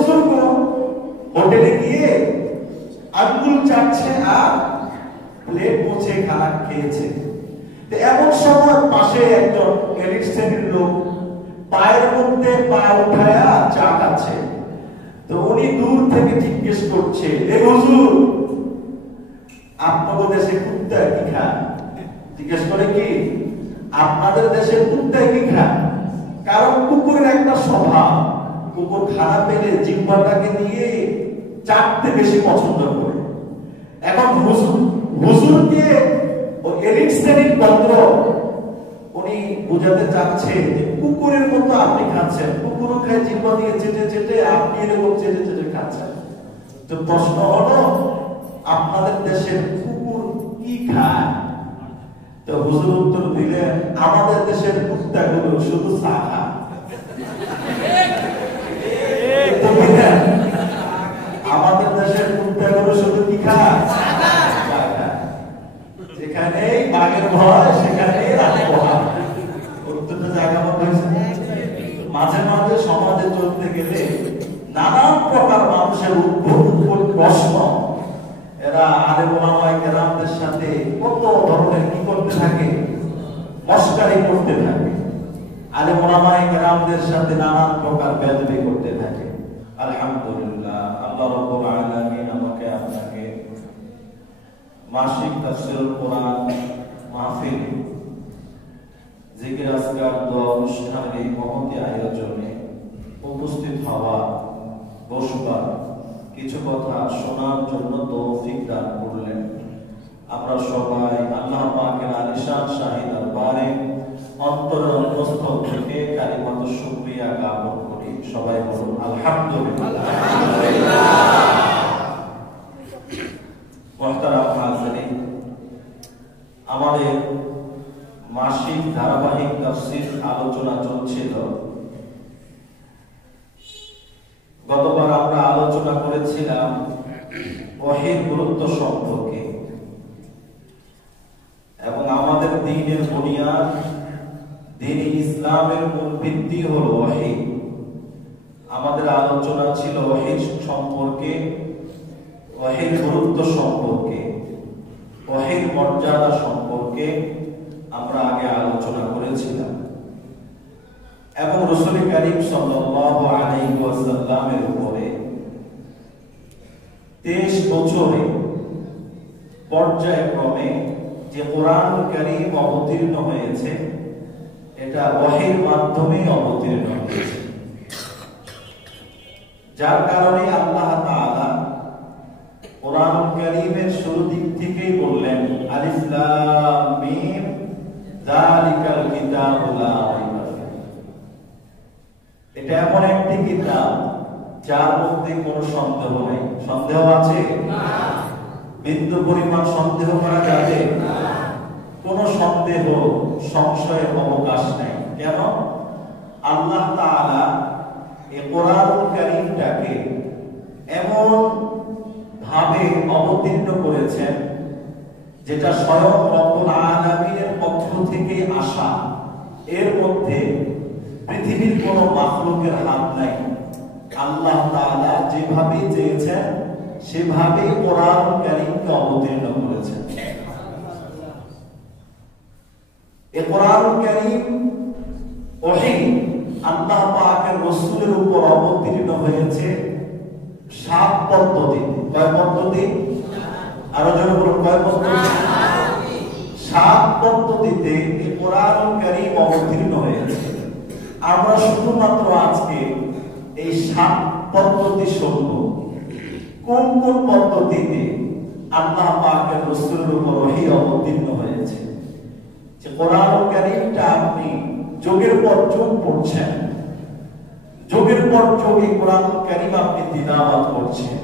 বুজুর্গ হোটেলে গিয়ে আঙ্গুল চাটছে আর প্লেট মুছে খানা খেয়েছে। এমন সময় পাশে একজন এলিট শ্রেণীর লোক পায়ের মধ্যে পা উঠায়া চা খাচ্ছে। তো উনি দূর থেকে জিজ্ঞেস করছে, এ হুজুর, আপনাদের দেশে কুত্তা কি খায়? জিজ্ঞেস করে কি, আপনাদের দেশে কুত্তা কি খায়? কারণ কুকুরের একটা স্বভাব, কুকুর খানা পেলে জিহ্বাটাকে দিয়ে চাটতে বেশি পছন্দ করে। এখন হুজুরকে ওই এলিট শ্রেণীর ভদ্র উনি বুঝাতে চাচ্ছে যে কুকুরের মতো আপনি খাচ্ছেন, কুকুরও খায় জিহ্বা দিয়ে চেটে চেটে, আপনি এরকম চেটে চেটে খাচ্ছেন। তো প্রশ্ন হলো, আপনাদের দেশের কুকুর কি খায়? তো হুজুর উত্তর দিলেন, আমাদের দেশের কুত্তাগুলো শুধু চা খায়। আমাদের দেশের কুত্তাগুলো শুধু কি খায়? যেখানে বাঘের ভয় সেখানে রাতে ভয়। উত্তরটা জায়গা মতো হয়েছে। মাঝে মাঝে সমাজে চলতে গেলে নানান প্রকার মানুষের উদ্ভট প্রশ্ন, এরা আলেম ওলামায়ে কেরামদের সাথে কত ধরনের কি করতে থাকে, মশকারি করতে থাকে। আলেম ওলামায়ে কেরামদের সাথে নানান প্রকার বেয়াদবি করতে থাকে। আলহামদুলিল্লাহ, আল্লাহ রাব্বুল আলামিন আমাকে আপনাকে মাসিক তাফসীরুল কোরআন মাহফিল জিকির আজকার দোয়া অনুষ্ঠানের এই মহতী আয়োজনে উপস্থিত হওয়া, বসবার, কিছু কথা শোনার জন্য তৌফিক দান করলেন। আমরা সবাই আল্লাহ পাকের আলিশান শাহী দরবারে অন্তরের অন্তঃস্থল থেকে কালিমাত শুকরিয়া জ্ঞাপন করি। সবাই বলুন আলহামদুলিল্লাহ। মুহতারাম হাজিরিন, আমাদের মাসিক ধারাবাহিক তাফসীর আলোচনা চলছিল। গতবার আমরা আলোচনা করেছিলাম ওহীর গুরুত্ব সম্পর্কে এবং আমাদের দ্বীনের বুনিয়াদ, দ্বীন ইসলামের মূল ভিত্তি হলো ওহী। আমাদের আলোচনা ছিল ওহীর সম্পর্কে, ওহীর গুরুত্ব সম্পর্কে, ওহীর মর্যাদা সম্পর্কে আমরা আগে আলোচনা করেছিলাম এবং রাসূল কারীম সাল্লাল্লাহু আলাইহি ওয়াসাল্লামের উপরে 23 বছরে পর্যায়ক্রমে যে কোরআন কারীম অবতীর্ণ হয়েছে, এটা ওহীর মাধ্যমে অবতীর্ণ হয়েছে। যার কারণে আল্লাহ তাআলা কোরআন কারীমের শুরু দিক থেকেই বললেন, আলিফ লাম মিম যালিকাল কিতাবু লা রাইবা ফীহ। এটা এমন একটি কিতাব যার মধ্যে কোনো সন্দেহ নেই। সন্দেহ আছে? না। বিন্দু পরিমাণ সন্দেহ করা যাবে না। কোনো সন্দেহ, সংশয়ের অবকাশ নেই। কেন? আল্লাহ তাআলা এই কোরআনুল কারীমটাকে এমন ভাবে অবতীর্ণ করেছেন যেটা স্বয়ং রব্বুল আলামিনের পক্ষ থেকে আসা। এর মধ্যে পৃথিবীর কোনো মাখলুকের হাত নাই। আল্লাহ তাআলা যেভাবে চেয়েছেন সেভাবে কোরআনুল কারীমকে অবতীর্ণ করেছেন। এই কোরআনুল কারীম ওহী আল্লাহ পাকের রাসূলের উপর অবতীর্ণ হয়েছে 7 পদ্ধতিতে। কয় পদ্ধতি? আরো জোরে বলুন, কয় পদ্ধতি? 7 পদ্ধতিতে এই কোরআনুল কারীম অবতীর্ণ হয়েছে। আমরা শুধুমাত্র আজকে এই 7 পদ্ধতি শুনব। কোন কোন পদ্ধতিতে আল্লাহ পাকের রাসূলের উপর ওহী অবতীর্ণ হয়েছে। যে কোরআনুল কারীমটা আপনি যুগের পর যুগ পড়ছেন, যুগের পর যুগ এই কোরআনুল কারীম আপনি তিলাওয়াত করছেন।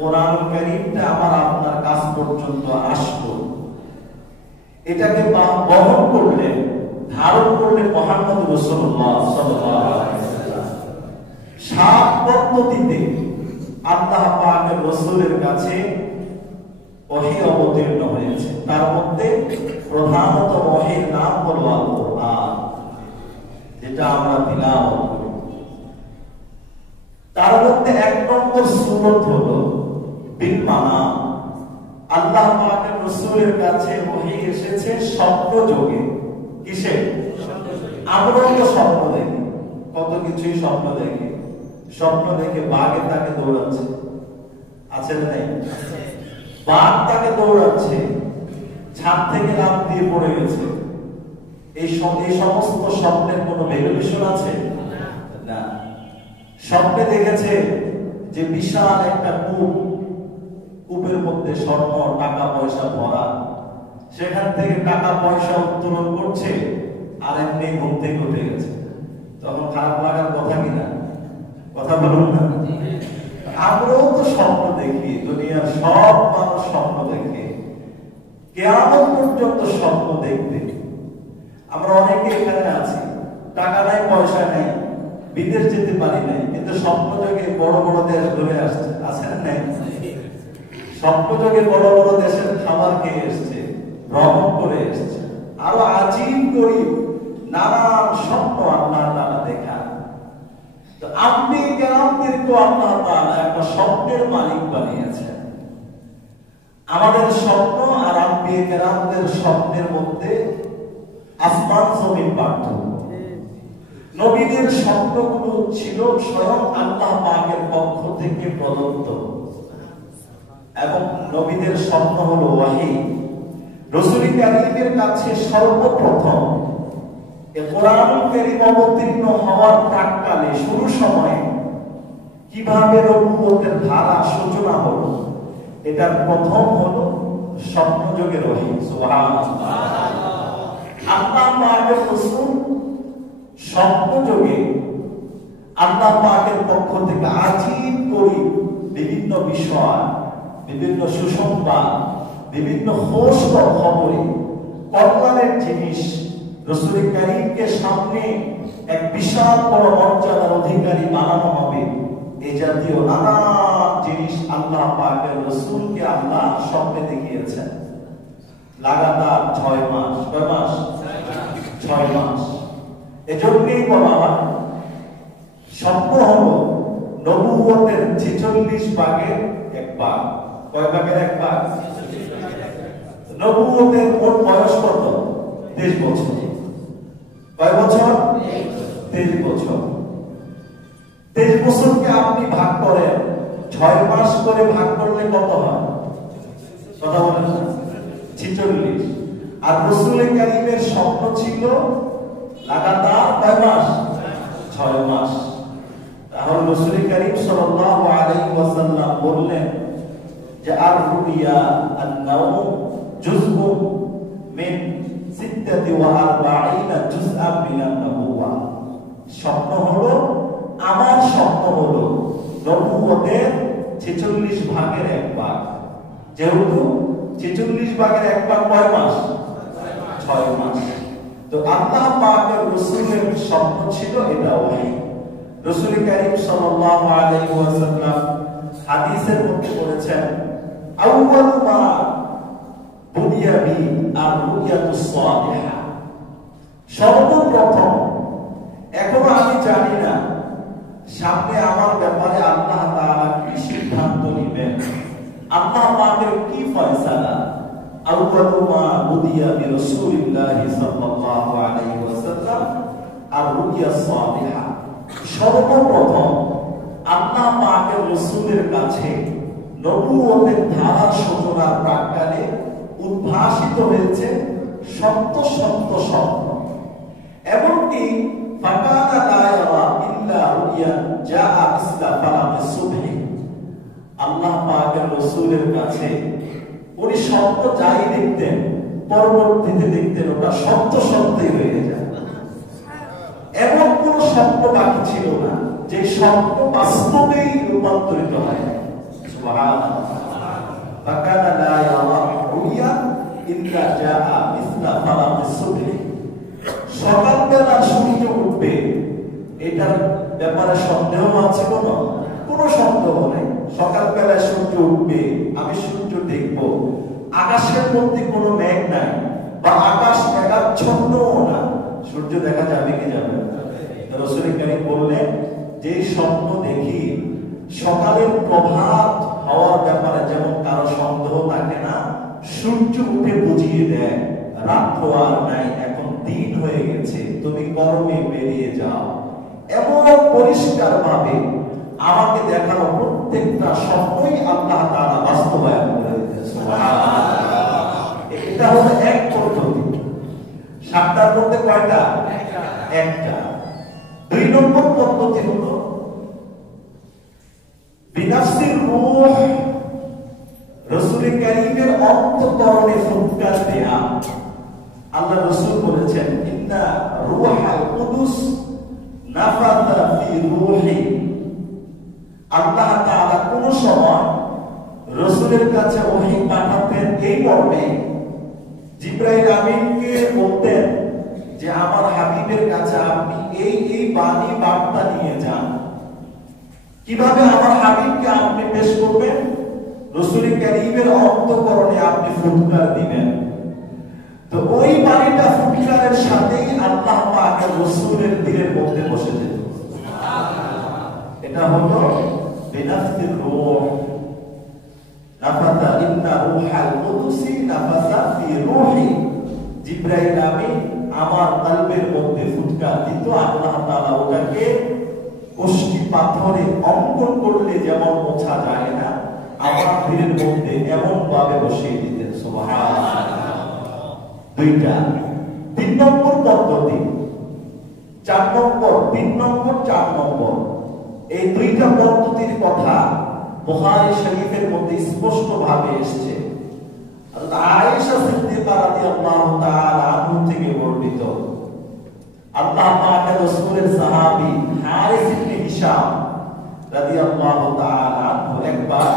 কোরআনুল কারীমটা আমার আপনার কাছ পর্যন্ত আসলো, এটাকে বহন করলেন, ধারণ করলেন মুহাম্মদ রাসূলুল্লাহ সাল্লাল্লাহু আলাইহি ওয়াসাল্লাম। 7 পদ্ধতিতে আল্লাহ পাকের রাসূলের কাছে ওহী অবতীর্ণ হয়েছে। তার মধ্যে প্রধানত ওহীর নাম হলো আল কোরআন, যেটা আমরা তিলাওয়াত করি। তার মধ্যে এক নম্বর সুন্নত হলো বিল মানাম। আল্লাহ পাকের রাসূলের কাছে ওহী এসেছে স্বপ্ন যোগে। কিসে? আমরা তো স্বপ্ন দেখি, কত কিছুই স্বপ্ন দেখি। স্বপ্ন দেখে বাঘে তাকে দৌড়াচ্ছে, আছে না নাই? বাঘ তাকে দৌড়াচ্ছে, ছাদ থেকে লাফ দিয়ে পড়ে গেছে। এই সমস্ত স্বপ্নের কোনো ভ্যালুয়েশন আছে না। স্বপ্নে দেখেছে যে বিশাল একটা কূপ, কূপের মধ্যে স্বর্ণ টাকা পয়সা ভরা, সেখান থেকে টাকা পয়সা উত্তোলন করছে, আর এমনি ঘুম থেকে উঠে গেছে। তখন খারাপ লাগার কথা কিনা? কথা বলুন না। আমরাও তো স্বপ্ন দেখি, দুনিয়ার সব মানুষ স্বপ্ন দেখে, কিয়ামত পর্যন্ত স্বপ্ন দেখবে। আমরা অনেকে এখানে আছি, টাকা নাই পয়সা নাই, বিদেশ যেতে পারি নাই, কিন্তু স্বপ্ন যোগে বড় বড় দেশ ঘুরে আসছে, আছে না নাই? স্বপ্ন যোগে বড় বড় দেশের খাবার খেয়ে এসছে, ভ্রমণ করে এসছে, আরো আজীব গরিব নানান স্বপ্ন আল্লাহ তাআলা দেখা। তো আপনি কেরামদেরকে আল্লাহ তাআলা একটা স্বপ্নের মালিক বানিয়েছেন। আমাদের স্বপ্ন আর আম্বিয়ে কেরামদের স্বপ্নের মধ্যে আসমান জমিন পার্থক্য। নবীদের স্বপ্নগুলো ছিল স্বয়ং আল্লাহ পাকের পক্ষ থেকে প্রদত্ত, এবং নবীদের স্বপ্ন হলো ওয়াহী। রাসূল কারীমের কাছে সর্বপ্রথম এই কোরআনুল কারীম অবতীর্ণ হওয়ার প্রাক্কালে শুরু সময়ে কিভাবে নবুয়তের ধারা সূচনা হলো, এটার প্রথম হলো স্বপ্নযোগের ওহী। সুবহানাল্লাহ। আল্লাহ পাকের রাসূল স্বপ্নযোগে আল্লাহ পাকের পক্ষ থেকে আজীব গরিব বিভিন্ন বিষয়, বিভিন্ন সুসংবাদ, বিভিন্ন খোঁজ খবরে কল্যাণের জিনিস রাসূল কারীমকে সামনে এক বিশাল বড় মর্যাদার অধিকারী বানানো হবে, এই জাতীয় নানা জিনিস আল্লাহ পাকের রাসূলকে আল্লাহ স্বপ্নে দেখিয়েছেন। লাগাতার 6 মাস। কয় মাস? 6 মাস। এজন্যই বলা হয় স্বপ্ন হলো নবুয়তের 46 ভাগের এক ভাগ। কয় ভাগের এক ভাগ? নবুয়তের মোট বয়স কত? 23 বছর। কয় বছর? 23 বছর। 23 বছরকে আপনি ভাগ করেন, 6 মাস করে ভাগ করলে কত হয়? কথা বলেন না? 46। আর রাসূল কারীমের স্বপ্ন ছিল লাগাতার কয় মাস? 6 মাস। তাহলে রাসূল কারীম সাল্লাল্লাহু আলাইহি ওয়াসাল্লাম বললেন যে আর রুইয়া আন-নাওম জুজউন মিন 46 জুজআন মিনান নবুওয়া। স্বপ্ন হলো, আমার স্বপ্ন হলো নবুয়তের 46 ভাগের এক ভাগ। যেহেতু 46 ভাগের এক ভাগ কয় মাস? 6 মাস। তো আল্লাহ পাকের রাসূলের স্বপ্ন ছিল এটা ওহী। রাসূল কারীম সাল্লাল্লাহু আলাইহি ওয়াসাল্লাম হাদিসের মধ্যে বলেছেন, আউয়ালু মা বুনিয়া বি আর-রুয়াতুস সালিহা। সর্বপ্রথম, এখনো আমি জানি না সামনে আমার ব্যাপারে আল্লাহ তাআলা কি সিদ্ধান্ত নেবেন, আল্লাহ পাকের কি ফয়সালা। আউয়ালু মা বুনিয়া বি রাসূলিল্লাহি সাল্লাল্লাহু আলাইহি ওয়াসাল্লাম আর-রুয়াতুস সালিহা। সর্বপ্রথম আল্লাহ পাকের রাসূলের কাছে নবুয়তের ধারা সূচনার প্রাক্কালে উদ্ভাসিত হয়েছে সত্য সত্য স্বপ্ন। এমনকি ফাকানা লা ইয়ারা ইল্লা রুইয়া জাআ ইসলা ফালাকিস সুবহি। আল্লাহ পাকের রাসূলের কাছে উনি স্বপ্ন যাই দেখতেন, পরবর্তীতে দেখতেন ওটা সত্য সত্যই হয়ে যায়। এমন কোন স্বপ্ন বাকি ছিল না যে স্বপ্ন বাস্তবেই রূপান্তরিত হয়। সুবহানাল্লাহ। ফাকানা লা ইয়ারা রুইয়া ইল্লা জাআ ইসলা ফালাকিস সুবহি। সকালবেলা সূর্য উঠবে, এটার ব্যাপারে সন্দেহ আছে? কোনো সন্দেহ নেই। সকালবেলা সূর্য উঠবে, আমি সূর্য দেখব, আকাশের মধ্যে কোনো মেঘ নাই বা আকাশ মেঘাচ্ছন্নও না, সূর্য দেখা যাবে কি যাবে? রাসূল কারীম বললেন, যে স্বপ্ন দেখি সকালের প্রভাত হওয়ার ব্যাপারে যেমন কারো সন্দেহ থাকে না, সূর্য উঠে বুঝিয়ে দেয় রাত্র আর নাই, এখন দিন হয়ে গেছে, তুমি কর্মে বেরিয়ে যাও। এমন পরিষ্কার ভাবে আমাকে দেখানো প্রত্যেকটা স্বপ্নই আল্লাহ তাআলা বাস্তবায়ন করে দিতেন। সুবহানাল্লাহ। এটা হলো এক পদ্ধতি। সাতটার মধ্যে কয়টা? একটা। দুই নম্বর পদ্ধতি হলো বিনাফসির রূহ, রাসূল কারীমের অন্তঃকরণে ফুৎকার দেয়া। আল্লাহ রাসূল বলেছেন, ইন্না রূহাল কুদুস নাফাতা ফি রূহি। আল্লাহ তাআলা কোন সময় রাসূলের কাছে ওহী পাঠাতেন এই মর্মে, জিবরাইল আমিনকে বলতেন যে আমার হাবিবের কাছে আপনি এই বাণী বার্তা নিয়ে যান। কিভাবে আমার হাবিবকে আপনি পেশ করবেন? রাসূল কারীমের অন্তঃকরণে আপনি ফুৎকার দিবেন। তো ওই বাণীটা ফুৎকারের সাথেই আল্লাহ পাকের রাসূলের দিলের মধ্যে বসে যেত। এটা হলো বিনাফসির রূহ। নাফাতা ইন্না রূহাল কুদুসি নাফাতা ফি রূহি। জিবরাইল আমিন আমার কলবের মধ্যে ফুৎকার দিত। আল্লাহ তাআলা ওটাকে কষ্টি পাথরে অঙ্কন করলে যেমন মোছা যায় না, আমার দিলের মধ্যে এমন ভাবে বসিয়ে দিতেন। সুবহানাল্লাহ। দুইটা। তিন নম্বর পদ্ধতি, 4 নম্বর, 3 নম্বর, 4 নম্বর, এই দুইটা পদ্ধতির কথা বুখারী শরীফের মধ্যে স্পষ্ট ভাবে এসেছে। হযরত আয়েশা সিদ্দিকা রাদিয়াল্লাহু তাআলা আনহা থেকে বর্ণিত, আল্লাহ পাকের রাসূলের সাহাবী হারিস ইবনে হিশাম রাদিয়াল্লাহু তাআলা আনহু একবার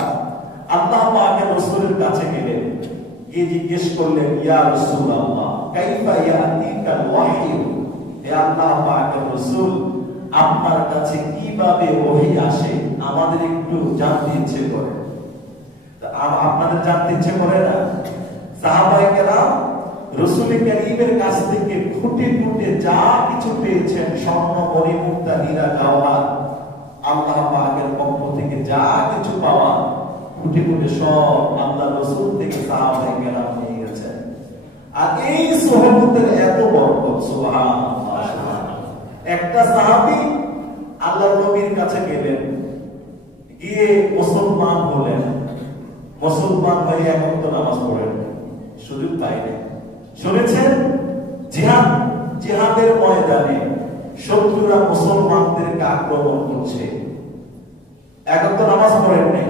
আল্লাহ পাকের রাসূলের কাছে গেলেন, গিয়ে জিজ্ঞেস করলেন, ইয়া রাসূলুল্লাহ কাইফা ইয়াতিকাল ওয়াহয়ু। হে আল্লাহ পাকের রাসূল, আপনার কাছে কিভাবে ওহী আসে আমাদের একটু জানতে ইচ্ছে করে। আপনাদের জানতে ইচ্ছে করে না? সাহাবায়ে কেরাম রাসূল কারীমের কাছ থেকে খুঁটে খুঁটে যা কিছু পেয়েছেন, স্বর্ণ মণি মুক্তা হীরা জওহর, আল্লাহ পাকের পক্ষ থেকে যা কিছু পাওয়া খুঁটে খুঁটে সব আল্লাহ রাসূল থেকে সাহাবায়ে কেরাম নিয়ে গেছেন। আর এই সুহবতের এত বরকত, সুবহানাল্লাহ। একটা সাহাবী আল্লাহর নবীর কাছে গেলেন, গিয়ে মুসলমান হলেন। মুসলমান হয়ে এখন তো নামাজ পড়েন, সুযোগ পাইলেন। শুনেছেন জিহাদের ময়দানে শত্রুরা মুসলমানদেরকে আক্রমণ করছে, এখন তো নামাজ পড়েন নাই,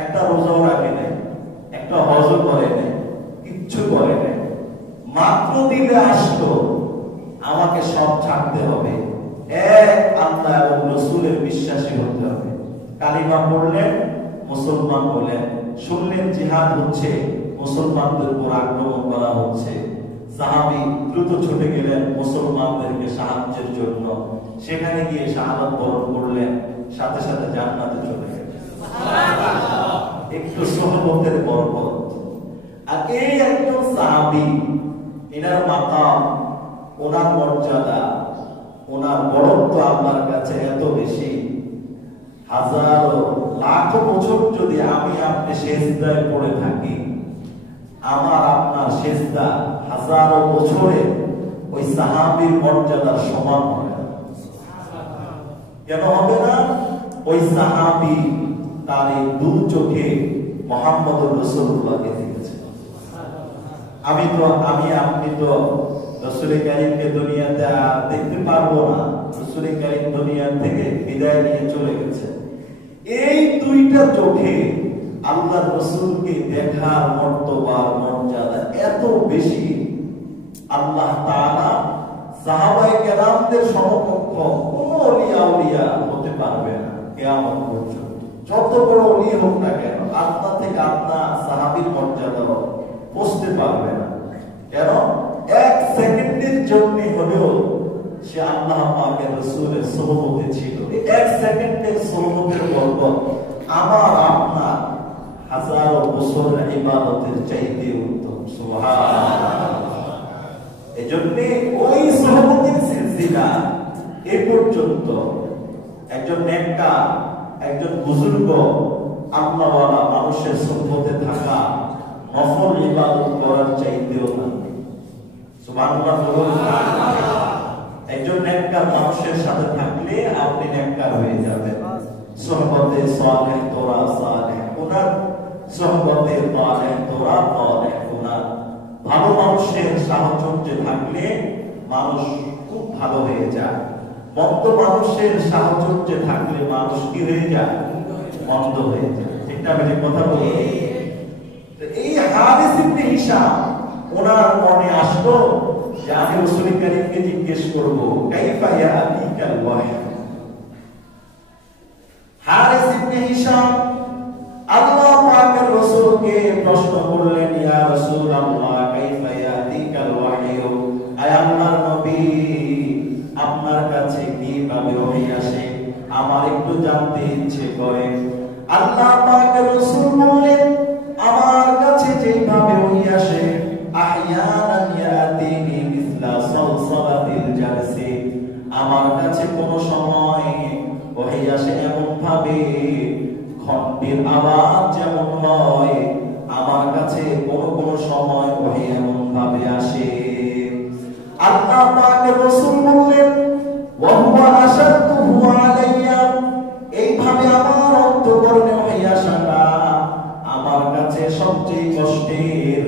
একটা রোজাও রাখে নাই, একটা হজও করে নাই, কিচ্ছু করে নাই। মাত্র দিলে আসলো, আমাকে সব ছাড়তে হবে, এক আল্লাহ এবং রাসূলের বিশ্বাসী হতে হবে। কালিমা পড়লেন, মুসলমান হলেন। শুনলেন জিহাদ হচ্ছে, মুসলমানদের উপর আক্রমণ করা হচ্ছে। সাহাবী দ্রুত ছুটে গেলেন মুসলমানদেরকে সাহায্যের জন্য। সেখানে গিয়ে শাহাদাত বরণ করলেন, সাথে সাথে জান্নাতে চলে গেলেন। সুবহানাল্লাহ। একটু সুহবতের বরকত। আর এই একজন সাহাবী, এনার মাকাম, ওনার মর্যাদা, ওনার বড়ত্ব আল্লাহর কাছে এত বেশি, হাজারো লাখো বছর যদি আমি আপনি সিজদায় পড়ে থাকি, আমার আপনার সিজদা হাজারো বছরে ওই সাহাবীর মর্যাদার সমান হবে না। কেন হবে না? ওই সাহাবী তার এই দু চোখে মুহাম্মদুর রাসূলুল্লাহকে দেখেছেন। আমি আপনি তো রাসূল কারীমকে দুনিয়াতে দেখতে পারবো না, রাসূল কারীম দুনিয়া থেকে বিদায় নিয়ে চলে গেছে। এই দুইটা চোখে আল্লাহর রাসূলকে দেখার মর্তবা, মর্যাদা এত বেশি, আল্লাহ তাআলা সাহাবায়ে কেরামদের সমকক্ষ কোনো আউলিয়া হতে পারবে না কিয়ামত পর্যন্ত। যত বড় ওলি হোক না কেন, আল্লাহ থেকে আপনার সাহাবীর মর্যাদা পৌঁছতে পারবে না। কেন? এক সেকেন্ডের জন্য হলেও সে আল্লাহ পাকের রাসূলের সুহবতে ছিল। এক সেকেন্ডের সুহবতের বরকত আমার আপনার হাজারো বছরের ইবাদতের চাইতে উত্তম। সুবহানাল্লাহ। এজন্য ওই সুহবতের সিলসিলা এ পর্যন্ত একজন নেককার, একজন বুজুর্গ আল্লাহওয়ালা মানুষের সুন্নতে থাকা নফল ইবাদত করার চাইতেও না। সুবহানাল্লাহ বলুন। একজন নেককার মানুষের সাথে থাকলে আপনি নেককার হয়ে যাবেন। সুহবতে সালেহ তোরা সালেহ ওনার, সুহবতে সালেহ তোরা সালেহ ওনার। ভালো মানুষের সাহচর্যে থাকলে মানুষ খুব ভালো হয়ে যায়। মন্দ মানুষের সাহচর্যে থাকলে মানুষ কি হয়ে যায়? মন্দ হয়ে যায়। ঠিক আমি কথা বলি। এই হাদিস ইবনে হিশাম ওনার মনে আসলো যে আমি রাসূল কারীমকে জিজ্ঞেস করব কাইফা ইয়াতিকাল ওয়াহী। হাদিস ইবনে হিশাম আল্লাহ পাকের রাসূলকে প্রশ্ন করলেন, ইয়া রাসূলুল্লাহ কাইফা ইয়াতিকাল ওয়াহী, আয় আল্লাহর নবী আপনার কাছে কিভাবে ওহী আসে আমার একটু জানতে ইচ্ছে করে। আল্লাহ পাকের রাসূল বললেন, আমার কাছে যেভাবে ওহী আসে আহইয়ানান ইয়াতিনি মিসলা সালসালাতিল জালসি, আমার কাছে কোন সময় ওহী আসে এমন ভাবে ঘন্টির আওয়াজ যেমন হয়, আমার কাছে কোন সময় ওহী এমন ভাবে আসে। আল্লাহ পাকের রাসূল বললেন, ওয়া হুয়া আশাদ্দুহু আলাইয়া, এইভাবে আমার অন্তঃকরণে ওহী আসাটা আমার কাছে সবচেয়ে কষ্টের,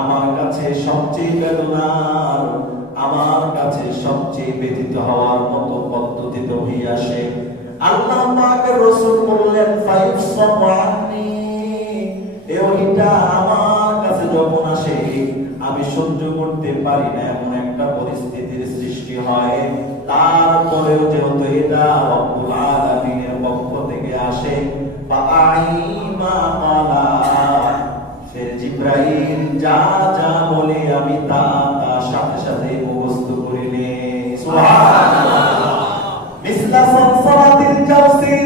আমার কাছে সবচেয়ে বেদনার, আমার কাছে সবচেয়ে ব্যথিত হওয়ার মতো পদ্ধতিতে ওহী আসে। আল্লাহ পাকের রাসূল বললেন, ফায়ুসফু আন্নি, এই ওহীটা আমার কাছে যখন আসে আমি সহ্য করতে পারি না, এমন একটা পরিস্থিতির সৃষ্টি হয়। তারপরেও যেহেতু এটা রব্বুল আলামিনের পক্ষ থেকে আসে, ফাআইমা ক্বালা, ফির জিবরাইল যা যা বলে আমি তা সাথে সাথে মুখস্থ করে নেই। সুবহানাল্লাহ। মিসলা সালসালাতিল জালসি,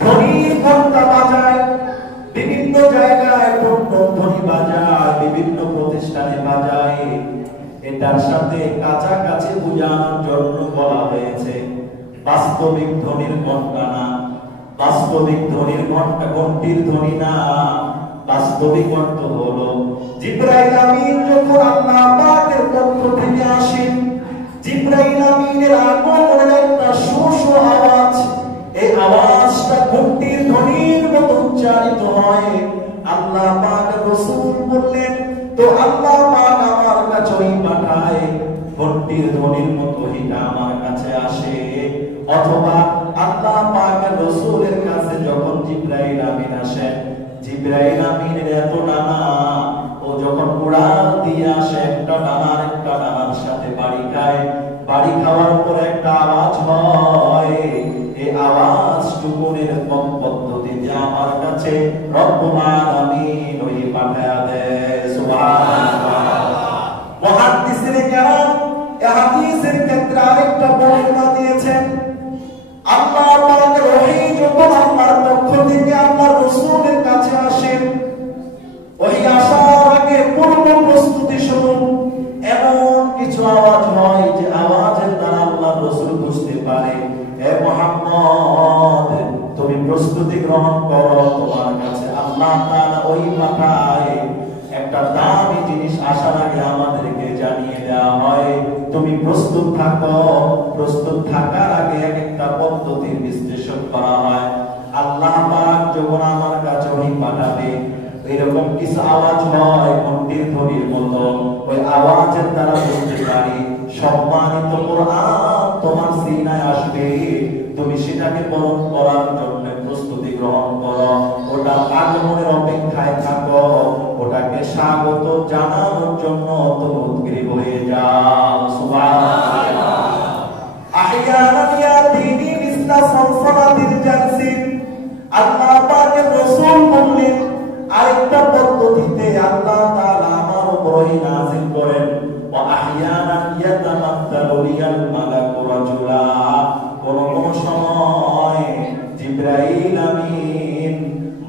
ধ্বনি ঘন্টা বাজায় বিভিন্ন জায়গায়, ধ্বনি বাজায় বিভিন্ন প্রতিষ্ঠানে বাজায়, এটার সাথে কাছাকাছি বোঝানোর জন্য বলা হয়েছে। বাস্তবিক ধ্বনির ঘন্টা না, বাস্তবিক ধ্বনির ঘন্টা ঘন্টির ধ্বনি না, বাস্তবিক অর্থ হলো জিবরাইল আমিন যখন আল্লাহ পাকের পক্ষ থেকে আসেন, জিবরাইল আমিনের আগমনের একটা শো আওয়াজ, এই আওয়াজটা ঘন্টির ধ্বনির মতো উচ্চারিত হয়। আল্লাহ পাকের রাসূল বললেন, তো আল্লাহ পাক আমার কাছে ওই পাঠায় ঘন্টির ধ্বনির মতো ওইটা আমার কাছে আসে। অথবা আল্লাহ পাকের রাসূলের কাছে যখন জিবরাইল আমিন আসেন, জিবরাইল আমিনের এত ডানা, ও যখন উড়াল দিয়ে আসে একটা ডানা আরেকটা ডানার সাথে বাড়ি খায়, বাড়ি খাওয়ার পর একটা আওয়াজ হয়, এই আওয়াজটুকুনের পদ্ধতিতে আমার কাছে রব্বুল আলামিন ওই পাঠায়া দেয়। সুবহানাল্লাহ। মুহাদ্দিসিনে কেরাম এই হাদিসের ক্ষেত্রে আরেকটা বর্ণনা দিয়েছেন, আল্লাহ পাকের ওহী যখন আল্লাহর পক্ষ থেকে আল্লাহর রাসূলের কাছে আসেন, ওহী আসার আগে পূর্ব প্রস্তুতি স্বরূপ এমন কিছু আওয়াজ হয় যে আওয়াজের দ্বারা আল্লাহর রাসূল বুঝতে পারে, হে মুহাম্মদ তুমি প্রস্তুতি গ্রহণ করো, তোমার কাছে আল্লাহ তাআলা ওই পাঠায়। একটা দামি জিনিস আসার আগে আমাদেরকে জানিয়ে দেওয়া হয়, তুমি প্রস্তুত থাকো। প্রস্তুত থাকার আগে একটা পদ্ধতির বিশ্লেষণ করা হয়। আল্লাহ পাক যখন আমার কাছে ওহী পাঠাবে, এরকম কিছু আওয়াজ হয় ঘন্টির ধ্বনির মতো, ওই আওয়াজের দ্বারা বুঝতে পারি সম্মানিত কোরআন তোমার সিনায় আসবে, তুমি সেটাকে বরণ করার জন্য প্রস্তুতি গ্রহণ করো, ওটা আগমনের অপেক্ষায় থাকো, ওটাকে স্বাগত জানানোর জন্য তুমি উদ্গ্রীব হয়ে যাও। সুবহানাল্লাহ। আহইয়ানান ইয়াতিনি মিসলা সালসালাতিল জালসি, আল্লাহ পাকের রাসূল বললেন আরেকটা পদ্ধতিতে আল্লাহ তাআলা আমার উপরে নাযিল করেন, ওয়া আহইয়ানান ইয়াতামাত্তালু লিয়াল মালাকু রাজুলা, কোন সময় জিবরাইল আমিন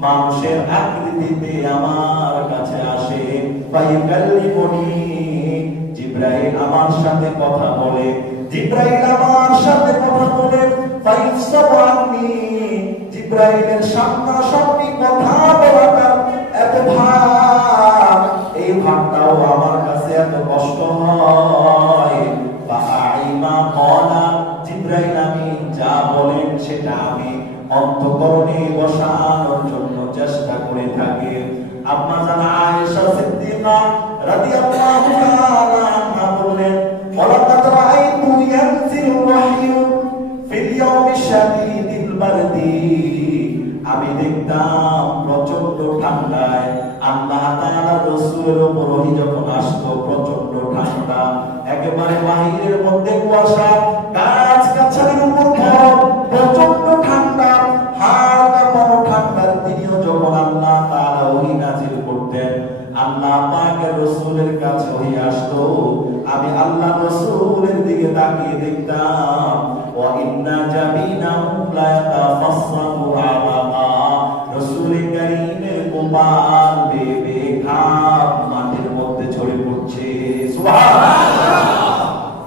মানুষের আকৃতিতে আমার কাছে আসে, ফায়ুকাল্লিমুনি, জিবরাইল আমার সাথে কথা বলে, জিবরাইল আমার সাথে কথা বলে, ফায়ুসফু আন্নি, জিবরাইলের সামনাসামনি কথা বলাটা এত ভার, এই ভারটাও আমার কাছে এত কষ্ট হয়। ফাআইমা ক্বালা, জিবরাইল আমিন যা বলেন সেটা আমি অন্তঃকরণে বসানোর জন্য চেষ্টা করে থাকি। আম্মা জান আয়েশা সিদ্দিকা রাদিয়াল্লাহু তাআলা আনহা বলেন, ওয়ালাকাদ রাআইতু ইয়ানজিলু ওয়াহয়ু ফিল ইয়াউমি শাদীদিল বারদি, আমি দেখতাম প্রচন্ড ঠান্ডায় আল্লাহ তাআলার রাসূলের উপর ওহী যখন আসতো, প্রচন্ড ঠান্ডা, একেবারে বাহিরের মধ্যে কুয়াশা, গাছ গাছালির উপর বরফ, প্রচন্ড ঠান্ডা, হাড় কাঁপানো ঠান্ডার দিনেও যখন আল্লাহ তাআলা ওহী নাযিল করতেন, আল্লাহ পাকের রাসূলের কাছে ওহী আসতো, আমি আল্লাহ রাসূলের দিকে তাকিয়ে দেখতাম, ওয়া ইন্না জাবিনাহুম লা তাফাসসালু আলামা, রাসূল কারীমের কপাল বেয়ে ঘাম মাটির মধ্যে ঝরে পড়ছে। সুবহানাল্লাহ।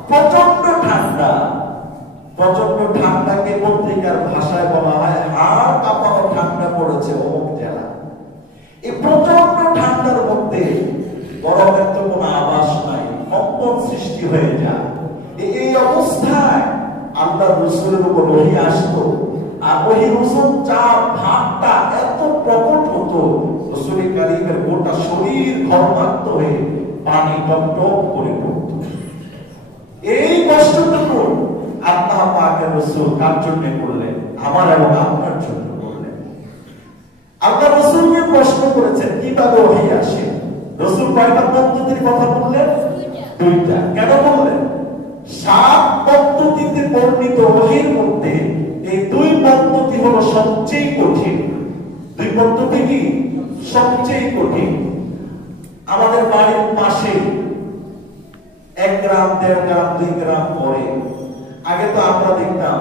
প্রচন্ড ঠান্ডা, প্রচন্ড ঠান্ডাকে পত্রিকার ভাষায় বলা হয় হাড় কাঁপানো ঠান্ডা পড়েছে অমুক জেলা। এই প্রচন্ড ঠান্ডার মধ্যে গরমের তো কোনো আভাস নাই, কম্পন সৃষ্টি হয়ে যায়। এই অবস্থায় আল্লাহ রাসূলের উপর ওহী আসতো, আর ওহী রসুল চাপ ভাবটা এত প্রকট হতো, রাসূল কারীমের গোটা শরীর ঘর্মাক্ত হয়ে পানি টপটপ করে পড়তো। এই কষ্টটুকু আল্লাহ পাকের রাসূল কার জন্য করলেন? আমার এবং আপনার জন্য করলেন। আল্লাহ রাসূলকে প্রশ্ন করেছেন কিভাবে ওহী আসে। রাসূল কয়টা পদ্ধতির কথা বললেন? দুইটা। কেন বললেন? 7 পদ্ধতিতে বর্ণিত ওহীর মধ্যে এই 2 পদ্ধতি হলো সবচেয়ে কঠিন। 2 পদ্ধতি কি সবচেয়ে কঠিন? আমাদের বাড়ির পাশে 1 গ্রাম 1.5 গ্রাম 2 গ্রাম পরে আগে তো আমরা দেখতাম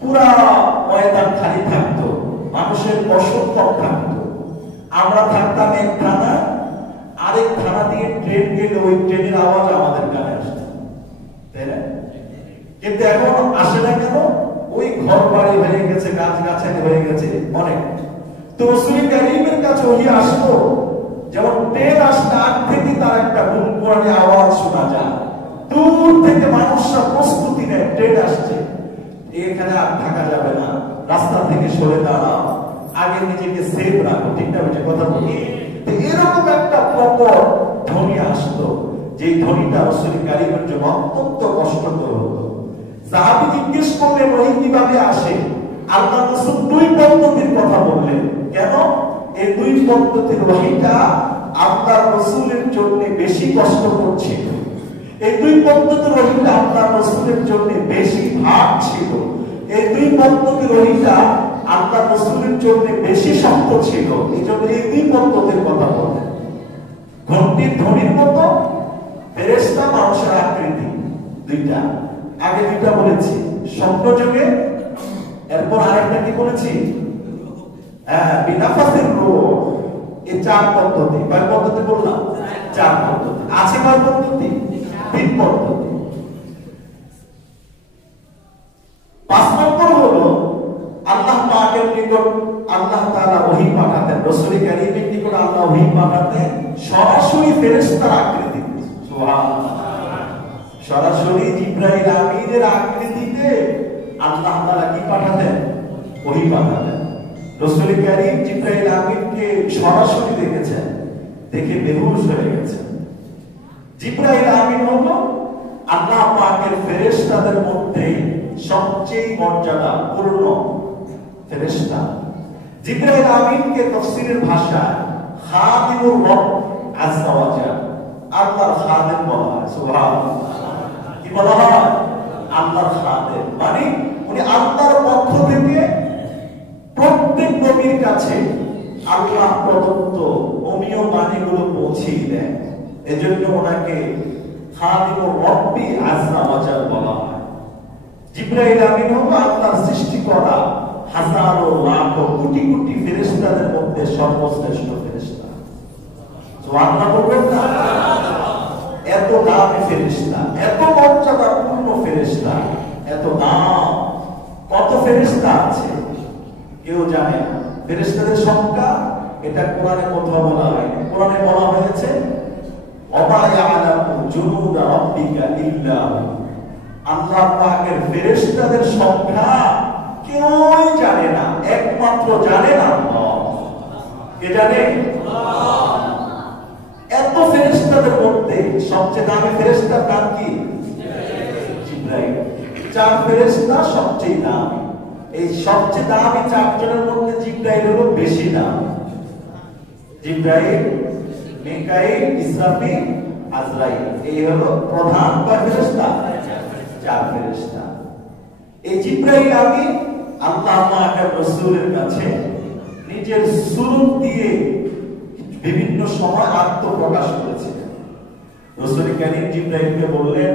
পুরা ময়দান খালি থাকতো, মানুষের অসংখ্য থাকতো, আমরা থাকতাম এক থানা, আরেক থানা দিয়ে ট্রেন গেলে ওই ট্রেনের আওয়াজ আমাদের কানে আসতো, তাই না? কিন্তু এখন আসে না কেন? ওই ঘর বাড়ি হয়ে গেছে, গাছ গাছালি হয়ে গেছে অনেক। তো রাসূল কারীমের কাছে ওহী আসতো, যেমন ট্রেন আসতে আগ থেকে তার একটা গুনগুনানি আওয়াজ শোনা যায়, দূর থেকে মানুষরা প্রস্তুতি নেয় ট্রেন আসছে, এখানে আর থাকা যাবে না, রাস্তা থেকে সরে দাঁড়াও, আগে নিজেকে সেফ রাখো, ঠিক না? বুঝে কথা বলি। এরকম একটা প্রকট ধ্বনি আসতো, যে ধ্বনিটা রাসূল কারীমের জন্য অত্যন্ত কষ্টকর হতো। সাহাবী জিজ্ঞেস করলেন ওহী কিভাবে আসে? আল্লাহ রাসূল 2 পদ্ধতির কথা বললেন। কেন? এই 2 পদ্ধতির ওহীটা আল্লাহ রাসূলের জন্য বেশি কষ্ট করছিল। এই 2 পদ্ধতির ওহীটা আল্লাহ রাসূলের জন্য বেশি ভার ছিল। এই 2 পদ্ধতির ওহীটা আল্লাহ রাসূলের জন্য বেশি শক্ত ছিল। এইজন্য এই 2 পদ্ধতির কথা বলেন। ঘণ্টির ধ্বনির মতো, ফেরেশতা মানুষের আকৃতি, 2টা। আগে 2টা বলেছি, স্বপ্নযোগে, এরপর আরেকটা কি বলেছি? বিনাফাসির রূহ। এই 4 পদ্ধতি। কয় পদ্ধতি বললাম? 4 পদ্ধতি। আছে কয় পদ্ধতি? 3 পদ্ধতি। 5 নম্বর হলো আল্লাহ পাকের নিকট আল্লাহ তাআলা ওহী পাঠাতেন, রাসূল কারীমের নিকট আল্লাহ ওহী পাঠাতেন সরাসরি ফেরেশতার আকৃতিতে। সুবহানাল্লাহ। সরাসরি জিবরাইল আমিনের আকৃতিতে আল্লাহ তাআলা কি পাঠাতেন? ওহী পাঠাতেন। রাসূল কারীম জিবরাইল আমিনকে সরাসরি দেখেছেন, দেখে বেহুশ হয়ে গেছেন। জিবরাইল আমিন হলো আল্লাহ পাকের ফেরেশতাদের মধ্যে সবচেয়ে মর্যাদাপূর্ণ ফেরেশতা। জিবরাইল আমিনকে তাফসীরের ভাষায় খাদিমুর রব আযজা ওয়া জাল, আল্লাহর খাদেম বলা হয়। সুবহানাল্লাহ। কি বলা হয়? আল্লাহর খাদেম, মানে উনি আল্লাহর পক্ষ থেকে প্রত্যেক নবীর কাছে আল্লাহ প্রদত্ত অমীয় বাণীগুলো পৌঁছে দেন। এজন্য ওনাকে খাদিমুর রব্বি আযজা ওয়া জাল বলা হয়। জিবরাইল আমিন হলো আল্লাহর সৃষ্টি করা হাজারো লাখো কোটি কোটি ফেরেশতাদের মধ্যে সর্বশ্রেষ্ঠ ফেরেশতা। সুবহানাল্লাহ বলবেন না? এত দামি ফেরেশতা, এত মর্যাদাপূর্ণ ফেরেশতা, এত দাম। কত ফেরেশতা আছে? কেউ জানে না। ফেরেশতাদের সংখ্যা এটা কোরআনে কোথাও বলা হয়নি। কোরআনে বলা হয়েছে ওমা ইয়ালামু জুনুদা রাব্বিকা ইল্লা হু। আল্লাহ পাকের ফেরেশতাদের সংখ্যা কেউই জানে না, একমাত্র জানেন আল্লাহ। কে জানে? আল্লাহ। এত ফেরেশতাদের মধ্যে সবচেয়ে দামি ফেরেশতার নাম কি? জিবরাইল। 4 ফেরেশতা সবচেয়ে দামি। এই সবচেয়ে দামি 4 জনের মধ্যে জিবরাইল হলো বেশি দামি। জিবরাইল, মিকাইল, ইসরাফিল, আজরাইল, এই হলো প্রধান ফেরেশতা, 4 ফেরেশতা। এই জিবরাইল আমিন আল্লাহ পাকের রাসূলের কাছে নিজের সুরত দিয়ে বিভিন্ন সময় আত্মপ্রকাশ করেছিলেন। রাসূল কারীম জিবরাইলকে বললেন,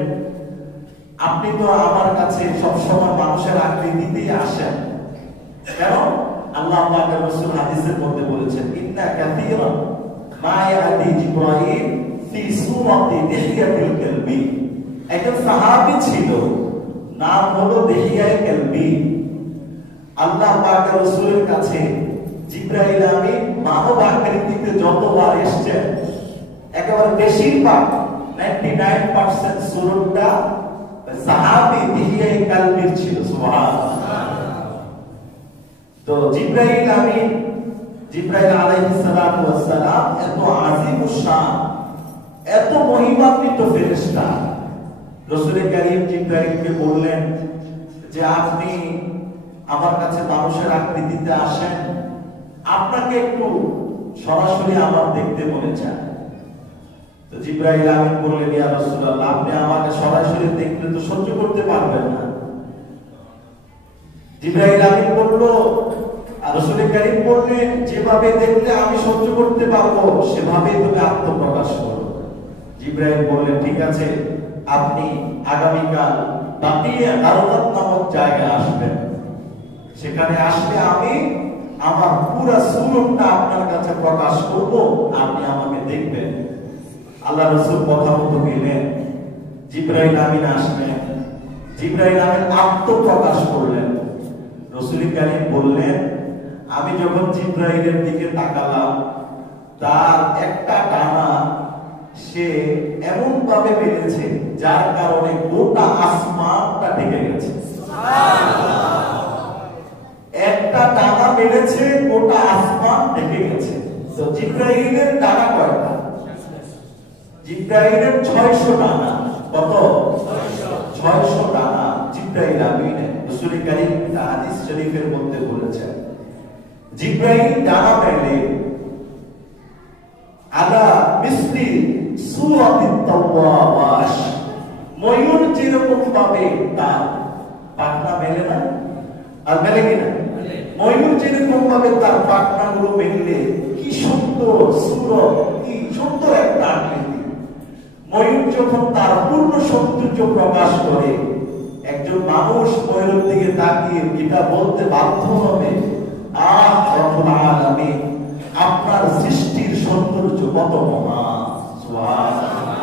আপনি তো আমার কাছে সব সময় মানুষের আকৃতিতেই আসেন, কেন? আল্লাহ পাকের রাসূল হাদিসের মধ্যে বলেছেন, ইন্না কাসীরান মা ইয়াতি জিবরাইল ফি সূরাতি দিহিয়াতিল কালবি। একজন সাহাবী ছিল, নাম হলো দিহিয়ায়ে কালবি। আল্লাহ পাকের রাসূলের কাছে জিবরাইল আমিন মানব আকৃতিতে যতবার এসেছেন, একেবারে বেশিরভাগ 99% সুরতটা সাহাবী দিহিয়ায়ে কালবির ছিল। সুবহানাল্লাহ। তো জিবরাইল আমিন, জিবরাইল আলাইহিস সালাতু ওয়াস সালাম এত আজিমুশ শান, এত মহিমান্বিত ফেরেশতা। রাসূল কারীম জিবরাইলকে বললেন যে আপনি আমার কাছে মানুষের আকৃতিতে আসেন, আপনাকে একটু সরাসরি আমার দেখতে মনে চায়। তো জিবরাইল আমিন বললেন, ইয়া রাসূলুল্লাহ, আপনি আমাকে সরাসরি দেখলে তো সহ্য করতে পারবেন না। জিবরাইল আমিন বলল, আর রাসূল কারীম বললেন, যেভাবে দেখলে আমি সহ্য করতে পারবো সেভাবেই তুমি আত্মপ্রকাশ করো। জিবরাইল বললেন, ঠিক আছে, আপনি আগামীকাল বাকিয়া আরদাত নামক জায়গায় আসবেন। সেখানে আসলে আমি আমার পুরো সুরতটা আপনার কাছে প্রকাশ করব, আপনি আমাকে দেখবেন। আল্লাহ রাসূল কথা মতো গেলেন, জিবরাইল আমিন আসলেন, জিবরাইল আমিন আত্মপ্রকাশ করলেন। রাসূল কারীম বললেন, আমি যখন জিবরাইলের দিকে তাকালাম, তার একটা ডানা সে এমন ভাবে বেড়েছে যার কারণে গোটা আসমানটা ঢেকে গেছে। সুবহানাল্লাহ। একটা ডানা বেড়েছে, গোটা আসমান ঢেকে গেছে। তো জিবরাইলের ডানা কয়টা? জিবরাইলের 600 ডানা। কত? 600 ডানা জিবরাইল আমিনের। রাসূল কারীম হাদিস শরীফের মধ্যে বলেছেন, জিবরাইল ডানা মেলে আলা মিসলি সূরাতিত তাওয়াবাশ, ময়ূর যেরকম ভাবে তার পাখনা মেলে না, আর মেলে কিনা? ময়ূর যেরকম ভাবে তার পাখনাগুলো মেললে কি সুন্দর সূরত, কি সুন্দর একটা আকৃতি। ময়ূর যখন তার পূর্ণ সৌন্দর্য প্রকাশ করে, একজন মানুষ ময়ূরের দিকে তাকিয়ে এটা বলতে বাধ্য হবে, আহ রব্বুল আলামিন, আপনার সৃষ্টির সৌন্দর্য কত মহান। সুবহানাল্লাহ।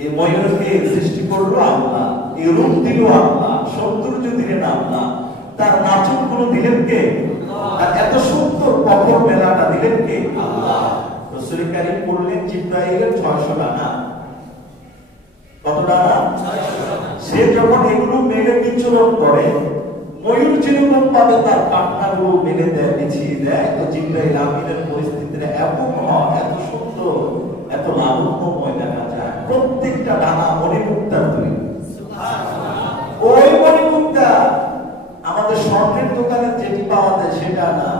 এই ময়ূরকে সৃষ্টি করলো আল্লাহ, এই রূপ দিল আল্লাহ, সৌন্দর্য দিলেন আল্লাহ, তার নাচন গুলো দিলেন কে? আর এত সুন্দর কঠোর মেলাটা দিলেন কে? আল্লাহ। রাসূল কারীম বললেন, জিবরাইলের 600 ডানা। কত ডানা? 600 ডানা। সে যখন এগুলো মেলে বিচরণ করে, ময়ূর যেরকম ভাবে তার পাখনাগুলো মেলে দেয়, বিছিয়ে দেয়, তো জিবরাইল আমিনের পরিস্থিতিটা এমন হয়, এত সুন্দর, এত লাবণ্যময় দেখা যায়। প্রত্যেকটা ডানা মণিমুক্তার তৈরি। সুবহানাল্লাহ। ওই মণিমুক্তা আমাদের স্বর্ণের দোকানে যেটি পাওয়া যায় সেটা না,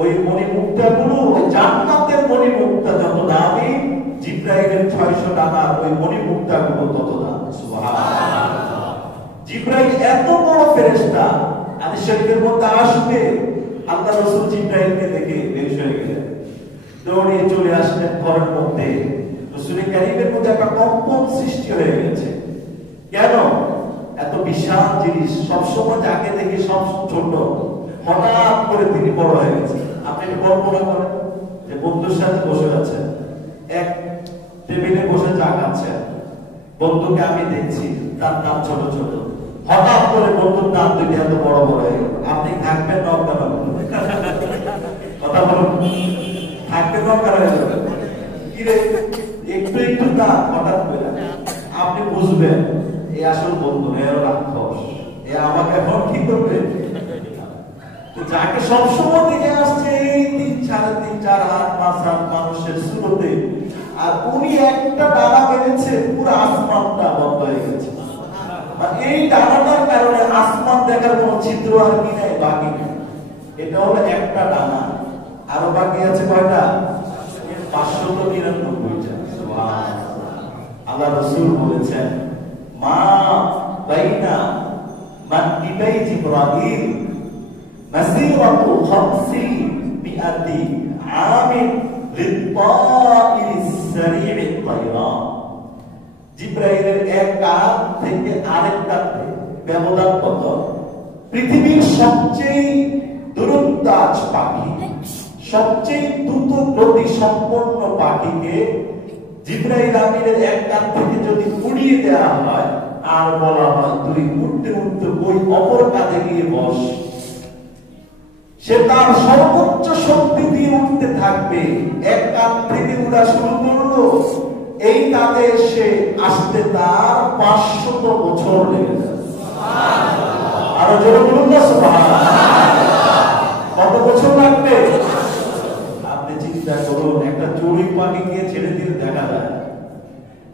ওই মণিমুক্তাগুলো ওই জান্নাতের মণিমুক্তা যত দামি, জিবরাইলের 600 ডানার ওই মণিমুক্তাগুলো তত দামি। সুবহানাল্লাহ। জিবরাইল এত বড় ফেরেশতা, হাদিস শরীফের মধ্যে আসবে, আল্লাহ রাসূল জিবরাইলকে দেখে বেশ হয়ে গেলেন, দৌড়ে চলে আসলেন ঘরের মধ্যে। রাসূল কারীমের মধ্যে একটা কম্পন সৃষ্টি হয়ে গেছে। কেন? এত বিশাল জিনিস, সবসময় যাকে দেখে সব ছোট, হঠাৎ করে তিনি বড় হয়ে গেছে। আপনি একটু কল্পনা করেন যে বন্ধুর সাথে বসে আছেন, এক টেবিলে বসে চা খাচ্ছেন, বন্ধুকে আমি দেখছি, তার নাম ছোট ছোট, হঠাৎ করে বন্ধুর দাম দুটি এত বড় বড় হয়ে গেল, আপনি থাকবেন নৌকার কথা বলুন, থাকবেন নৌকার হয়ে যাবে কি রে, একটু একটু দাম হঠাৎ করে আপনি বুঝবেন এই আসল বন্ধু এর রাক্ষস, এ আমাকে এখন কি করবে। যাকে সবসময় দেখে আসছে এই 3.5-4 হাত 5 হাত মানুষের শুরুতে, আর উনি একটা ডানা বেড়েছে, পুরো আসমানটা বন্ধ হয়ে গেছে। আর এই ডানাটার কারণে আসমান দেখার কোন ছিদ্র আর কি নাই, বাকি নেই। এটা হলো একটা ডানা, আরো বাকি আছে কয়টা? 599টা। আল্লাহ রাসূল বলেছেন, মা বাইনা মানকিবাই জিবরাইল মাসিরাতু 500 আমিন লিত-তাইরিস সারি'ত তায়রান। জিবরাইলের এক কাঁধ থেকে আরেক কাঁধে ব্যবধান কত? পৃথিবীর সবচেয়ে দূরন্দাজ পাখি, সবচেয়ে দ্রুত গতি সম্পন্ন পাখিকে জিবরাইল আমিনের এক কাঁধ থেকে যদি উড়িয়ে দেওয়া হয় আর বলা হয় তুই উঠতে উঠতে ওই অপর কাঁধে গিয়ে বস, সে তার সর্বোচ্চ শক্তি দিয়ে উঠতে থাকবে। এক কাঁধ থেকে উড়া শুরু করলো, এই কাঁধে এসে আসতে তার 500 বছর লেগে যাবে। আরো জোরে বলুন না সুবহানাল্লাহ। কত বছর লাগবে? আপনি চিন্তা করুন, একটা চড়ুই পাখিকে ছেড়ে দিলে দেখা যায়,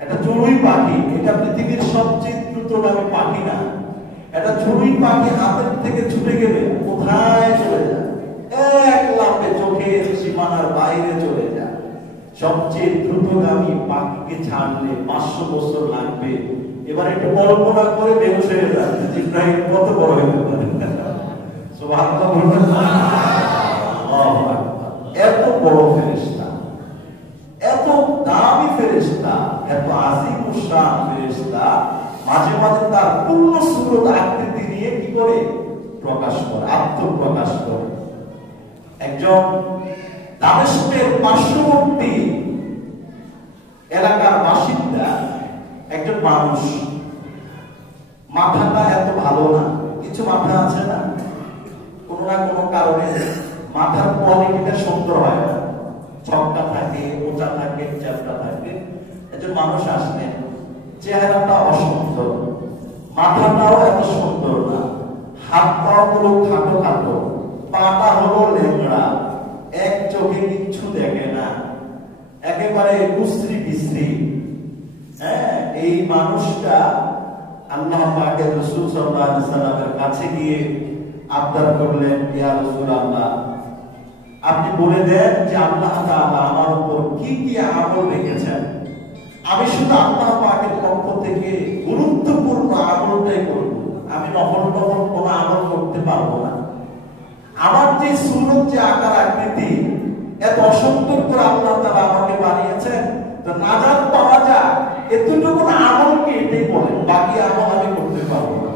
একটা চড়ুই পাখি, এটা পৃথিবীর সবচেয়ে দ্রুতগামী পাখি না, একটা চড়ুই পাখি হাতের থেকে ছুটে গেলে কোথায় চলে যায়? এক লাফে চোখের সীমানার বাইরে চলে যায়। সবচেয়ে দ্রুতগামী পাখিকে ছাড়লে 500 বছর লাগবে। এবার একটু কল্পনা করে বেহুশ হয়ে যাচ্ছে জিবরাইল কত বড় হয়ে গেল। সুবহানাল্লাহ বলবেন না? আল্লাহু আকবার। এত বড় ফেরেশতা, এত দামি ফেরেশতা, এত আজিমুশ শান ফেরেশতা মাঝে মাঝে তার পূর্ণ সূরত আকৃতি নিয়ে কি করে প্রকাশ করে, আত্মপ্রকাশ করে। একজন দামেস্কের পার্শ্ববর্তী এলাকার বাসিন্দা একজন মানুষ, মাথাটা এত ভালো না, কিছু মাথা আছে না কোন না কোন কারণে মাথার কোয়ালিটিটা সুন্দর হয় না, ছক্কা থাকে, মোচা থাকে, চ্যাপটা থাকে। একজন মানুষ আসলেন, চেহারাটা অসুন্দর, মাথাটাও এত সুন্দর না, হাত পা গুলো খাটো খাটো, পাটা হলো লেংড়া, এক চোখে কিচ্ছু দেখে না, একেবারে কুশ্রী বিশ্রী। হ্যাঁ, এই মানুষটা আল্লাহ পাকের রাসূল সাল্লাল্লাহু আলাইহি সাল্লামের কাছে গিয়ে আবদার করলেন, ইয়া রাসূলুল্লাহ, আপনি বলে দেন যে আল্লাহ তাআলা আমার উপর কি কি আমল রেখেছেন, আমি শুধু আল্লাহ পাকের পক্ষ থেকে গুরুত্বপূর্ণ আমলটাই করব, আমি নফল কোনো আমল করতে পারবো না। আমার যে সুরত, যে আকার আকৃতি এত অসুন্দর করে আল্লাহ তাআলা আমাকে বানিয়েছেন, তো নাজাত পাওয়া যায় এতটুকু আমলকে এটাই বলেন, বাকি আমল আমি করতে পারবো না।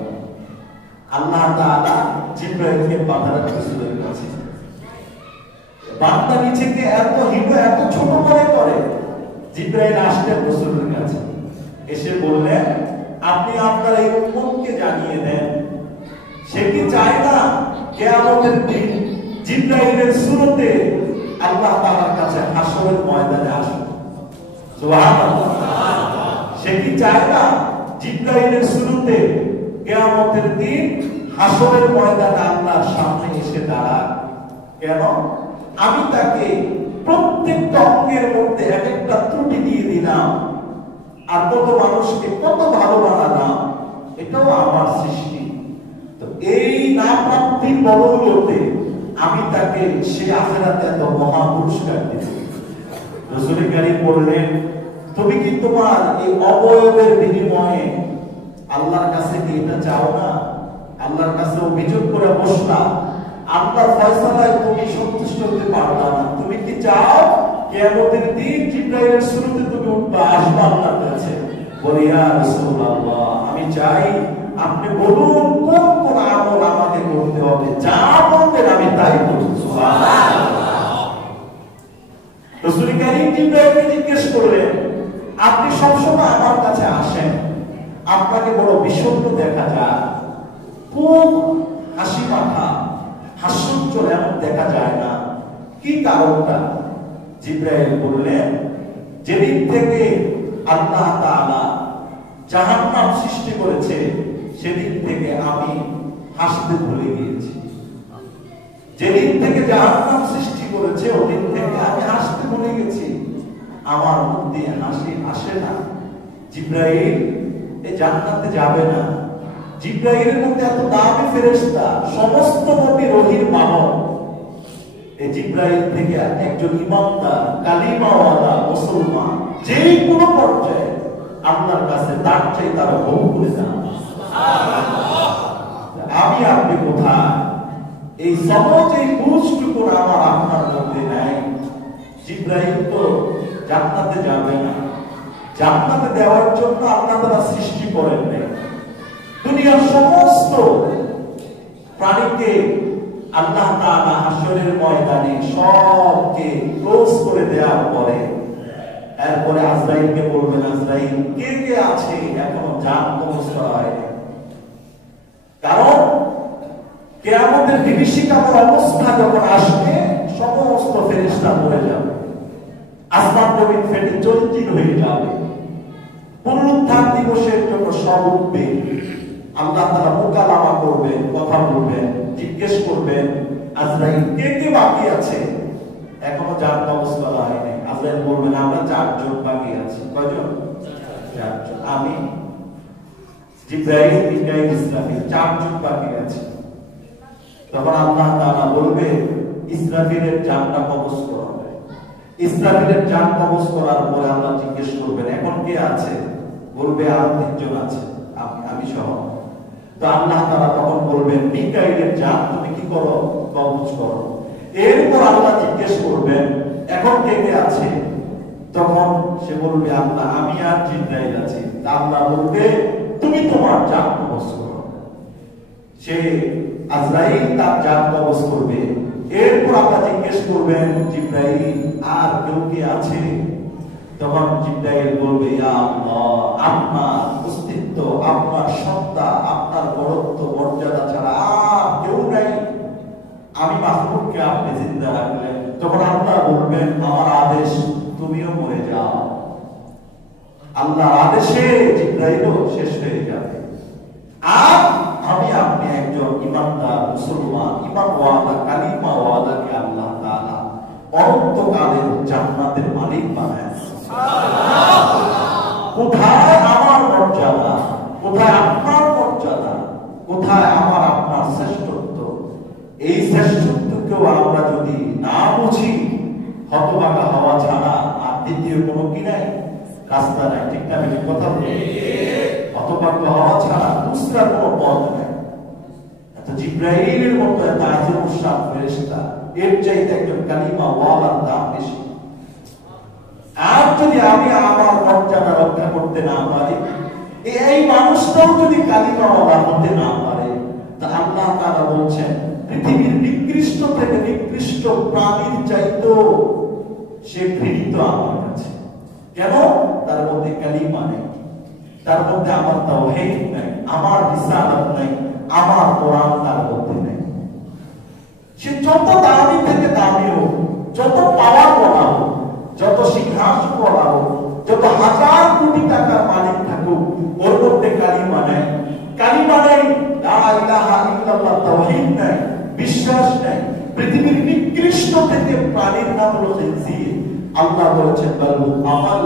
আল্লাহ তাআলা জিবরাইলকে পাঠালেন রাসূলের কাছে। বান্দা নিজেকে এত হিংস, এত ছোট করে জিবরাইল আসলেন রাসূলের কাছে, এসে বললেন, আপনি আপনার এই উম্মতকে জানিয়ে দেন, সে কি চায় না কিয়ামতের দিন জিবরাইলের সুরতে আল্লাহ তাআলার কাছে হাসরের ময়দানে আসবে। সুবহানাল্লাহ। সে কি চায় না জিবরাইলের সুরতে কিয়ামতের দিন হাসরের ময়দানে আল্লাহর সামনে এসে দাঁড়ায়? কেন? আমি তাকে প্রত্যেকটা অঙ্গের মধ্যে এক একটা ত্রুটি দিয়ে দিলাম, আর কত মানুষকে কত ভালো বানালাম, এটাও আমার সৃষ্টি। তো এই না প্রাপ্তির বদৌলতে আমি তাকে সে আখিরাতে এত মহা পুরস্কার দেব। রাসূল কারীম বললেন, তুমি কি তোমার এই অবয়বের বিনিময়ে আল্লাহর কাছে কি এটা চাও না? আল্লাহর কাছে অভিযোগ করে বসলা, আল্লাহর ফয়সালায় তুমি সন্তুষ্ট হতে পারলা না, তুমি কি চাও কিয়ামতের দিন জিবরাইলের শুরুতে তুমি উঠবা, আসবা আল্লাহর কাছে? বলি, ইয়া রাসূলুল্লাহ, আমি চাই আপনি বলুন কোন কোন আমল আমাকে করতে হবে, যা বলবেন আমি তাই করব। সুবহানাল্লাহ। রাসূল কারীম জিবরাইলকে জিজ্ঞেস করলেন, আপনি সবসময় আমার কাছে আসেন, আপনাকে বড় বিষণ্ণ দেখা যায়, খুব হাসি মাখা, হাস্যোজ্জ্বল, এমন দেখা যায় না। কি কারণটা? জিবরাইল বললেন, যেদিন থেকে আল্লাহ তাআলা জাহান্নাম সৃষ্টি করেছে সেদিন থেকে আমি হাসতে ভুলে গিয়েছি। যেদিন থেকে জাহান্নাম সৃষ্টি করেছে ওদিন থেকে আমি হাসতে ভুলে গেছি, আমার মধ্যে হাসি আসে না। জিবরাইল এই জান্নাতে যাবে না। জিবরাইলের মধ্যে এত দামি ফেরেশতা, সমস্ত নবী রহির মানব। এই জিবরাইল থেকে একজন ইমানদার কালিমাওয়ালা মুসলমান যে কোনো পর্যায়ে আল্লাহর কাছে তার চাই তারা বহু করে যান। আমি আপনি কোথায়? এই সহজ এই বুঝটুকু আমার আপনার মধ্যে নাই। জিবরাইল তো জান্নাতে যাবে না। জান্নাতে দেওয়ার জন্য আল্লাহ তাআলা সৃষ্টি করেন নাই। দুনিয়ার সমস্ত প্রাণীকে আল্লাহ তাআলা হাসরের ময়দানে সবকে ক্লোজ করে দেওয়ার পরে এরপরে আজরাইলকে বলবেন, আজরাইল কে কে আছে এখনো জান কবজ করা হয়নি। কারণ কিয়ামতের বিভীষিকাময় অবস্থা যখন আসবে সমস্ত ফেরেশতা মরে যাবে, আসমান জমিন ফেটে চলচির হয়ে যাবে, পুনরুত্থান দিবসের জন্য সব উঠবে। আল্লাহ তাআলা মুকালামা করবেন, কথা বলবেন, জিজ্ঞেস করবেন, আজরাইল কে কে বাকি আছে এখনো জান কবজ করা হয়নি। আজরাইল বলবেন, আমরা 4 জন বাকি আছি। কয়জন? 4 জন। আমি, জিবরাইল, মিকাইল, ইসরাফিল 4 জন বাকি আছে। তখন আল্লাহ তাআলা বলবে, ইসরাফিলের জানটা কবজ করা হবে। ইসরাফিলের জান কবজ করার পরে আল্লাহ জিজ্ঞেস করবেন, এখন কে আছে? বলবে, আর 3 জন আছে, আমি সহ। তো আল্লাহ তাআলা তখন বলবেন, মিকাইলের জান তুমি কি করো? কবজ করো। এরপর আল্লাহ জিজ্ঞেস করবেন, এখন কে কে আছে? তখন সে বলবে, আল্লাহ আমি আর জিবরাইল আছি। আল্লাহ বলবে, তুমি তোমার জান কবজ করো। সে আজরাইল তার জান কবজ করবে। এরপর আল্লাহ জিজ্ঞেস করবেন, জিবরাইল আর কেউ কি আছে? তখন জিবরাইল বলবে, ইয়া আল্লাহ, আপনার অস্তিত্ব, আপনার সত্তা, আপনার বড়ত্ব মর্যাদা ছাড়া আর কেউ নাই। আমি মাহবুবকে আপনি জিন্দা রাখলেন। তখন আল্লাহ বলবেন, আমার আদেশ, তুমিও মরে যাও। আল্লাহর আদেশে জিবরাইলও শেষ হয়ে যাবে। আর আমি আপনি একজন ইমানদার মুসলমান, ইমানওয়ালা, কালিমাওয়ালাকে আল্লাহ তাআলা অনন্তকালের জান্নাতের মালিক বানায়। কোথায় আমার মর্যাদা, কোথায় আপনার মর্যাদা, কোথায় আমার আপনার শ্রেষ্ঠত্ব? এই শ্রেষ্ঠত্বকেও আমরা যদি না বুঝি, হতভাগা হওয়া ছাড়া আর দ্বিতীয় কোনো কি নাই, রাস্তা নাই। ঠিক না? আমি কথা বলি, হতভাগা হওয়া ছাড়া দুসরা কোনো পথ নাই। এত জিবরাইলের মতো এত আযম শান ফেরেশতা, এর চাইতে একজন কালিমা ওয়ালার দাম বেশি। আর যদি আমি আমার মর্যাদা রক্ষা করতে না পারি, এই মানুষটাও যদি কালিমা ওয়ালা হতে না পারে, তা আল্লাহ তাআলা বলছেন, পৃথিবীর নিকৃষ্ট থেকে নিকৃষ্ট প্রাণীর চাইতো সে ঘৃণিত আমার কাছে। কেন? তার মধ্যে কালিমা নেই, তার মধ্যে আমার তাওহীদ নাই, আমার রিসালাত নাই, আমার কোরআন তার মধ্যে নেই। সে যত দামি থেকে দামি হোক, যত পাওয়ার বলা হোক, যত সিংহাসন বলা হোক, যত হাজার কোটি টাকার মালিক থাকুক, ওর মধ্যে কালিমা নেই। কালিমা নেই, লা ইলাহা ইল্লাল্লাহ, তাওহীদ নাই, বিশ্বাস নাই। পৃথিবীর নিকৃষ্ট থেকে প্রাণীর নাম হলো খিনজির। আল্লাহ বলেছেন, বালু আমাল,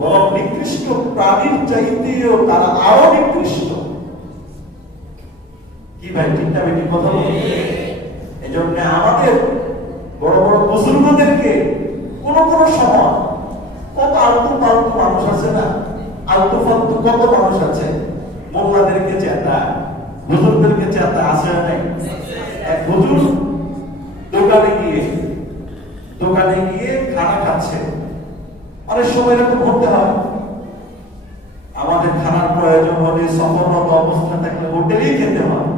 বরং নিকৃষ্ট প্রাণীর চাইতেও তারা আরো নিকৃষ্ট। কি ভাই, ঠিক না? বেটি কথা বলি। এজন্য আমাদের বড় বড় বুজুর্গদেরকে কোন কোন সময় কত আলতু পালতু মানুষ আছে না, আলতু ফালতু কত মানুষ আছে, মোল্লাদেরকে চেতা, হুজুরদেরকে চেতা, আছে না নাই? এক হুজুর দোকানে গিয়ে খানা খাচ্ছে। অনেক সময় এরকম করতে হয়, আমাদের খানার প্রয়োজন হলে সফররত অবস্থা থাকলে হোটেলেই খেতে হয়।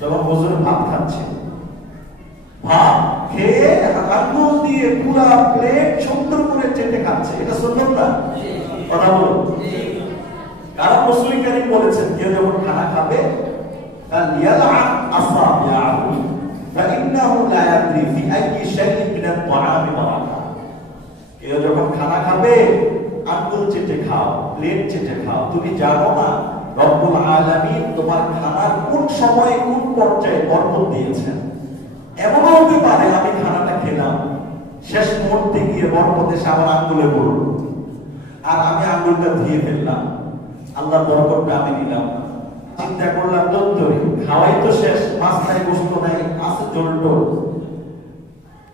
যখন হুজুর ভাত খাচ্ছে, ভাত খেয়ে আঙ্গুল দিয়ে পুরা প্লেট সুন্দর করে চেটে খাচ্ছে, এটা সুন্নাত না? কথা বলুন। কারণ রাসূল কারীম বলেছেন, কেউ যখন খানা খাবে فليلعن أصابعه فإنه لا يدري في أي شيء من الطعام بركة কেউ যখন খানা খাবে আঙ্গুল চেটে খাও, প্লেট চেটে খাও। তুমি জানো না রব্বুল আলামিন তোমার খানার কোন সময়ে কোন পর্যায়ে বরকত দিয়েছেন। এমন হতে পারে আমি খানাটা খেলাম, শেষ মুহূর্তে গিয়ে বরকত এসে আমার আঙ্গুলে পড়ল, আর আমি আঙ্গুলটা ধুয়ে ফেললাম, আল্লাহ বরকতটা আমি নিলাম। চিন্তা করলাম দত্তরে খাওয়াই তো শেষ, মাছ নাই, গোশত নাই, আছে জলটো,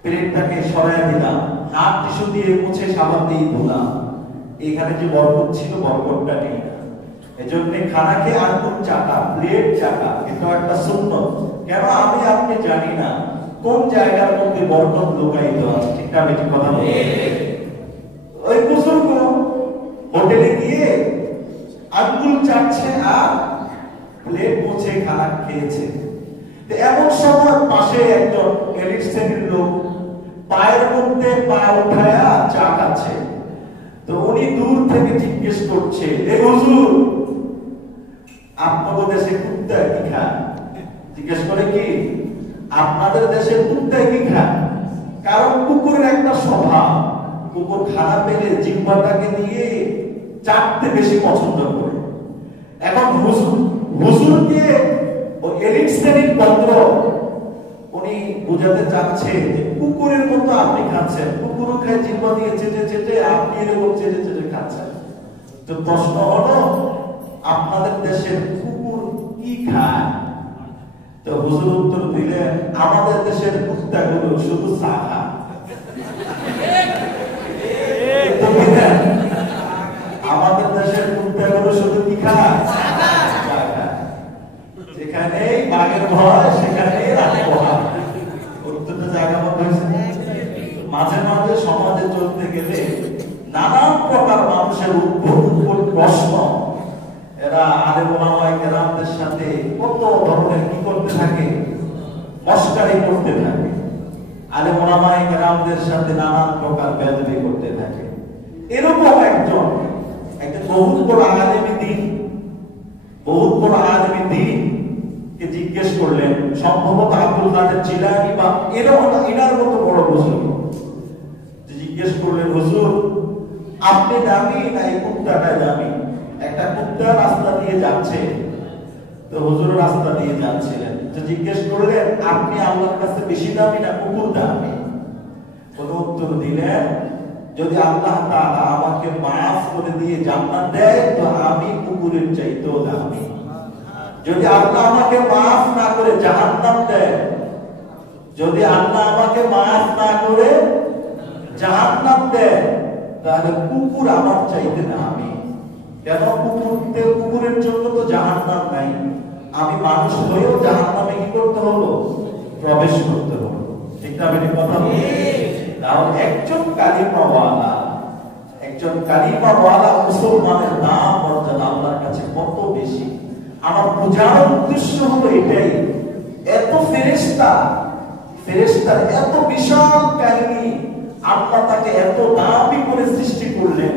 প্লেটটাকে সরাই দিলাম, হাত টিস্যু দিয়ে মুছে সাবান দিয়ে ধুলাম, এখানে যে বরকত ছিল বরকতটা নেই। এজন্য খানাকে আঙ্গুল চাটা, প্লেট চাটা এটা একটা সুন্নত। কেন আমি আপনি জানি না কোন জায়গার মধ্যে বরকত লুকায়িত আছে। ঠিক না বেশি কথা বলি? ওই বুজুর্গ হোটেলে গিয়ে আঙ্গুল চাটছে আর প্লেট মুছে খানা খেয়েছে। এমন সময় পাশে একজন এলিট শ্রেণীর লোক পায়ের মধ্যে পা উঠায়া চা খাচ্ছে। তো উনি দূর থেকে জিজ্ঞেস করছে, এ হুজুর আপনাদের দেশে কুত্তা কি খায়? জিজ্ঞেস করে কি আপনাদের দেশে কুত্তা কি খায়? কারণ কুকুরের একটা স্বভাব, কুকুর খানা পেলে জিহ্বাটাকে দিয়ে চাটতে বেশি পছন্দ করে। এখন হুজুরকে ওই এলিট শ্রেণীর ভদ্র উনি বুঝাতে চাচ্ছে যে কুকুরের মতো আপনি খাচ্ছেন, কুকুরও খায় জিহ্বা দিয়ে চেটে চেটে, আপনি এরকম চেটে চেটে খাচ্ছেন। তো প্রশ্ন হলো আপনাদের দেশের কুকুর কি খায়? তো হুজুর উত্তর দিলেন, আমাদের দেশের কুত্তাগুলো শুধু চা খায়। আমাদের দেশের কুত্তাগুলো শুধু কি খায়? চা খায়। যেখানেই বাঘের ভয় সেখানেই রাতে ভয়। উত্তরটা জায়গা মতো হয়েছে। মাঝে মাঝে সমাজে চলতে গেলে নানান প্রকার মানুষের উদ্ভট প্রশ্ন, এরা আলেম ওলামায়ে কেরামদের সাথে কত ধরনের কি করতে থাকে, মশকারি করতে থাকে, আলেম ওলামায়ে কেরামদের সাথে নানান প্রকার বেয়াদবি করতে থাকে। এরকম একজন বহুত বড় আলেম দ্বীন কে জিজ্ঞেস করলেন, সম্ভবত আব্দুল কাদের জিলানী বা এনার মতো বড় বুজুর্গ, জিজ্ঞেস করলেন, হুজুর আপনি দামি না এই কুত্তাটা দামি? একটা কুত্তা রাস্তা দিয়ে যাচ্ছে, তো হুজুর রাস্তা দিয়ে যাচ্ছিলেন, তো জিজ্ঞেস করলেন আপনি আল্লাহর কাছে বেশি দামি না কুকুর দামি? কোন উত্তর দিলেন, যদি আল্লাহ তাআলা আমাকে মাফ করে দিয়ে জান্নাত দেয় তো আমি কুকুরের চাইতেও দামি। যদি আল্লাহ আমাকে মাফ না করে জাহান্নাম দেয়, যদি আল্লাহ আমাকে মাফ না করে জাহান্নাম দেয়, তাহলে কুকুর আমার চাইতে দামি। কেন? কুকুরের জন্য তো জাহান্নাম নাই, আমি মানুষ হয়েও জাহান্নামে কি করতে হলো? প্রবেশ করতে হলো। ঠিক না বেটি কথা? তাহলে একজন কালিমাওয়ালা মুসলমানের নাম মর্যাদা আল্লাহর কাছে কত বেশি। আমার বোঝার উদ্দেশ্য হলো এটাই, এত ফেরেশতার এত বিশাল কাহিনী, আল্লাহ তাকে এত দামি করে সৃষ্টি করলেন,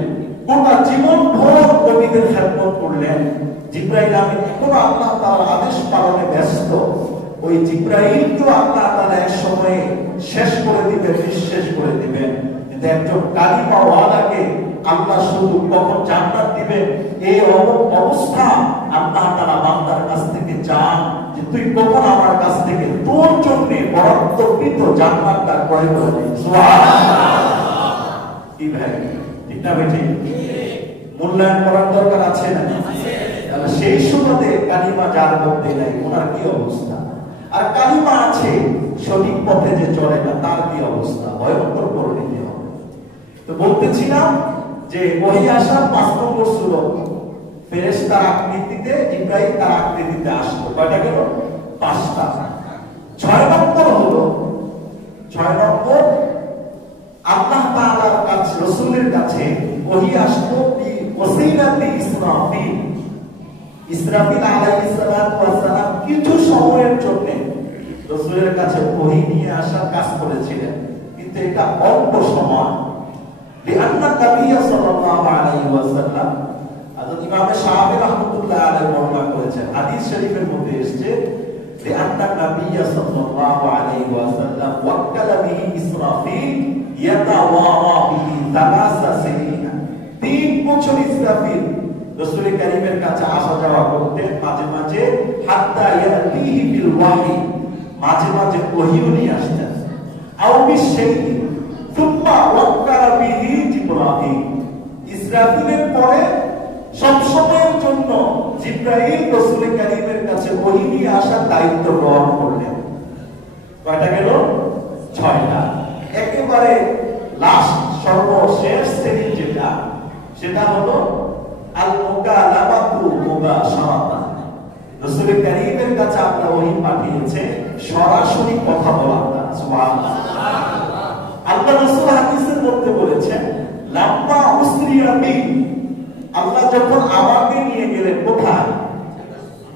গোটা জীবন ভর নবীদের খেদমত করলেন। জিবরাইল আমিন এখনো আল্লাহ তাআলার আদেশ পালনে ব্যস্ত। ওই জিবরাইলকে আল্লাহ তাআলা এক সময়ে শেষ করে দিবেন, নিঃশেষ করে দিবেন। কিন্তু একজন কালিমাওয়ালাকে আল্লাহ শুধু কখন জান্নাত দিবেন এই অবস্থা আল্লাহ তাআলা বান্দার কাছ থেকে চান যে তুই কখন আমার কাছ থেকে তোর জন্য বরাদ্দকৃত জান্নাতটা ক্রয় করে দিস। সুবহানাল্লাহ। কি ভাই, ঠিক না বেঠিক? মূল্যায়ন করার দরকার আছে না? তাহলে সেই সুবাদে কালিমা যার মধ্যে নাই ওনার কি অবস্থা, আর কালিমা আছে সঠিক পথে যে চলে না তার কি অবস্থা, ভয়ঙ্কর পরিণতি হবে। তো বলতেছিলাম যে ওহী আসার 5 নম্বর সূরত, ফেরেশতার আকৃতিতে জিবরাইল তার আকৃতিতে আসলো। কয়টা গেল? 5টা। 6 নম্বর হলো, 6 নম্বর আল্লাহ তাআলার কাছে রাসূলের কাছে ওহী আসলো ওসিলাতি ইসরাফিল আলাইহিস সালাতু ওয়াস সালাম কিছু সময়ের জন্য রাসূলের কাছে ওহী নিয়ে আসার কাজ করেছিলেন, কিন্তু এটা অল্প সময়। লিআন্না নবী সাল্লাল্লাহু আলাইহি ওয়াসাল্লাম হযরত ইমাম শাফি রাহমাতুল্লাহ আলাইহি বর্ণনা করেছেন, হাদিস শরীফের মধ্যে এসেছে যে আন্না নবী সাল্লাল্লাহু আলাইহি ওয়াসাল্লাম ওয়াক্কালা বিহি ইসরাফিল ইয়াতাওয়ারা বিহি সালাসা সিনিনা। 3 বছর ইসরাফিল রাসূল কারীমের কাছে আসা যাওয়া করতেন মাঝে মাঝে, হাত্তা ইয়াতিহি বিল ওয়াহি, মাঝে মাঝে ওহী নিয়ে আসতেন। আও বিশাইই সুম্মা ওয়াক্কালা বিহি জিবরাইল, ইসরাফিলের পরে সব সময়ের জন্য জিবরাইল রাসূল কারীমের কাছে ওহী নিয়ে আসার দায়িত্ব গ্রহণ করলেন। কয়টা গেল? 6টা। একেবারে লাস্ট সর্বশেষ শ্রেণী যেটা, সেটা হলো আল মুকালামাতু মুবাশারাতান। রাসূল কারীমের কাছে আল্লাহ ওহী পাঠিয়েছে সরাসরি কথা বলার দ্বারা। সুবহানাল্লাহ। আল্লাহ রাসূল হাদিসের মধ্যে বলেছেন, লাম্মা উসরিয়া বি, আল্লাহ যখন আমাকে নিয়ে গেলেন কোথায়?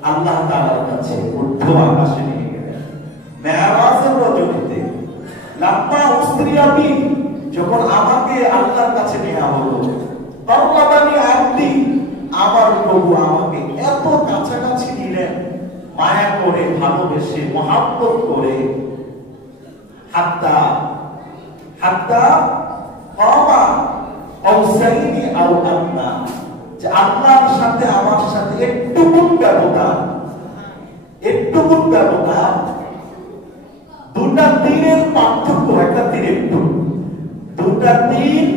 আল্লাহ তাআলার কাছে, ঊর্ধ্ব আকাশে নিয়ে গেলেন মেরাজের রজনীতে। লাম্মা উসরিয়া বি, যখন আমাকে আল্লাহর কাছে নেওয়া হলো, তাওয়াবানি আব্দি, আমার প্রভু আমাকে এত কাছাকাছি নিলেন, মায়া করে, ভালোবেসে, মহব্বত করে, হাত্তা হাত্তা কামা আউসাইনি আও আদনা, যে আল্লাহর সাথে আমার সাথে একটুকু ব্যবধান, একটুকু ব্যবধান, দুটা তীরের পার্থক্য, একটা তীর একটু, দুটা তীর,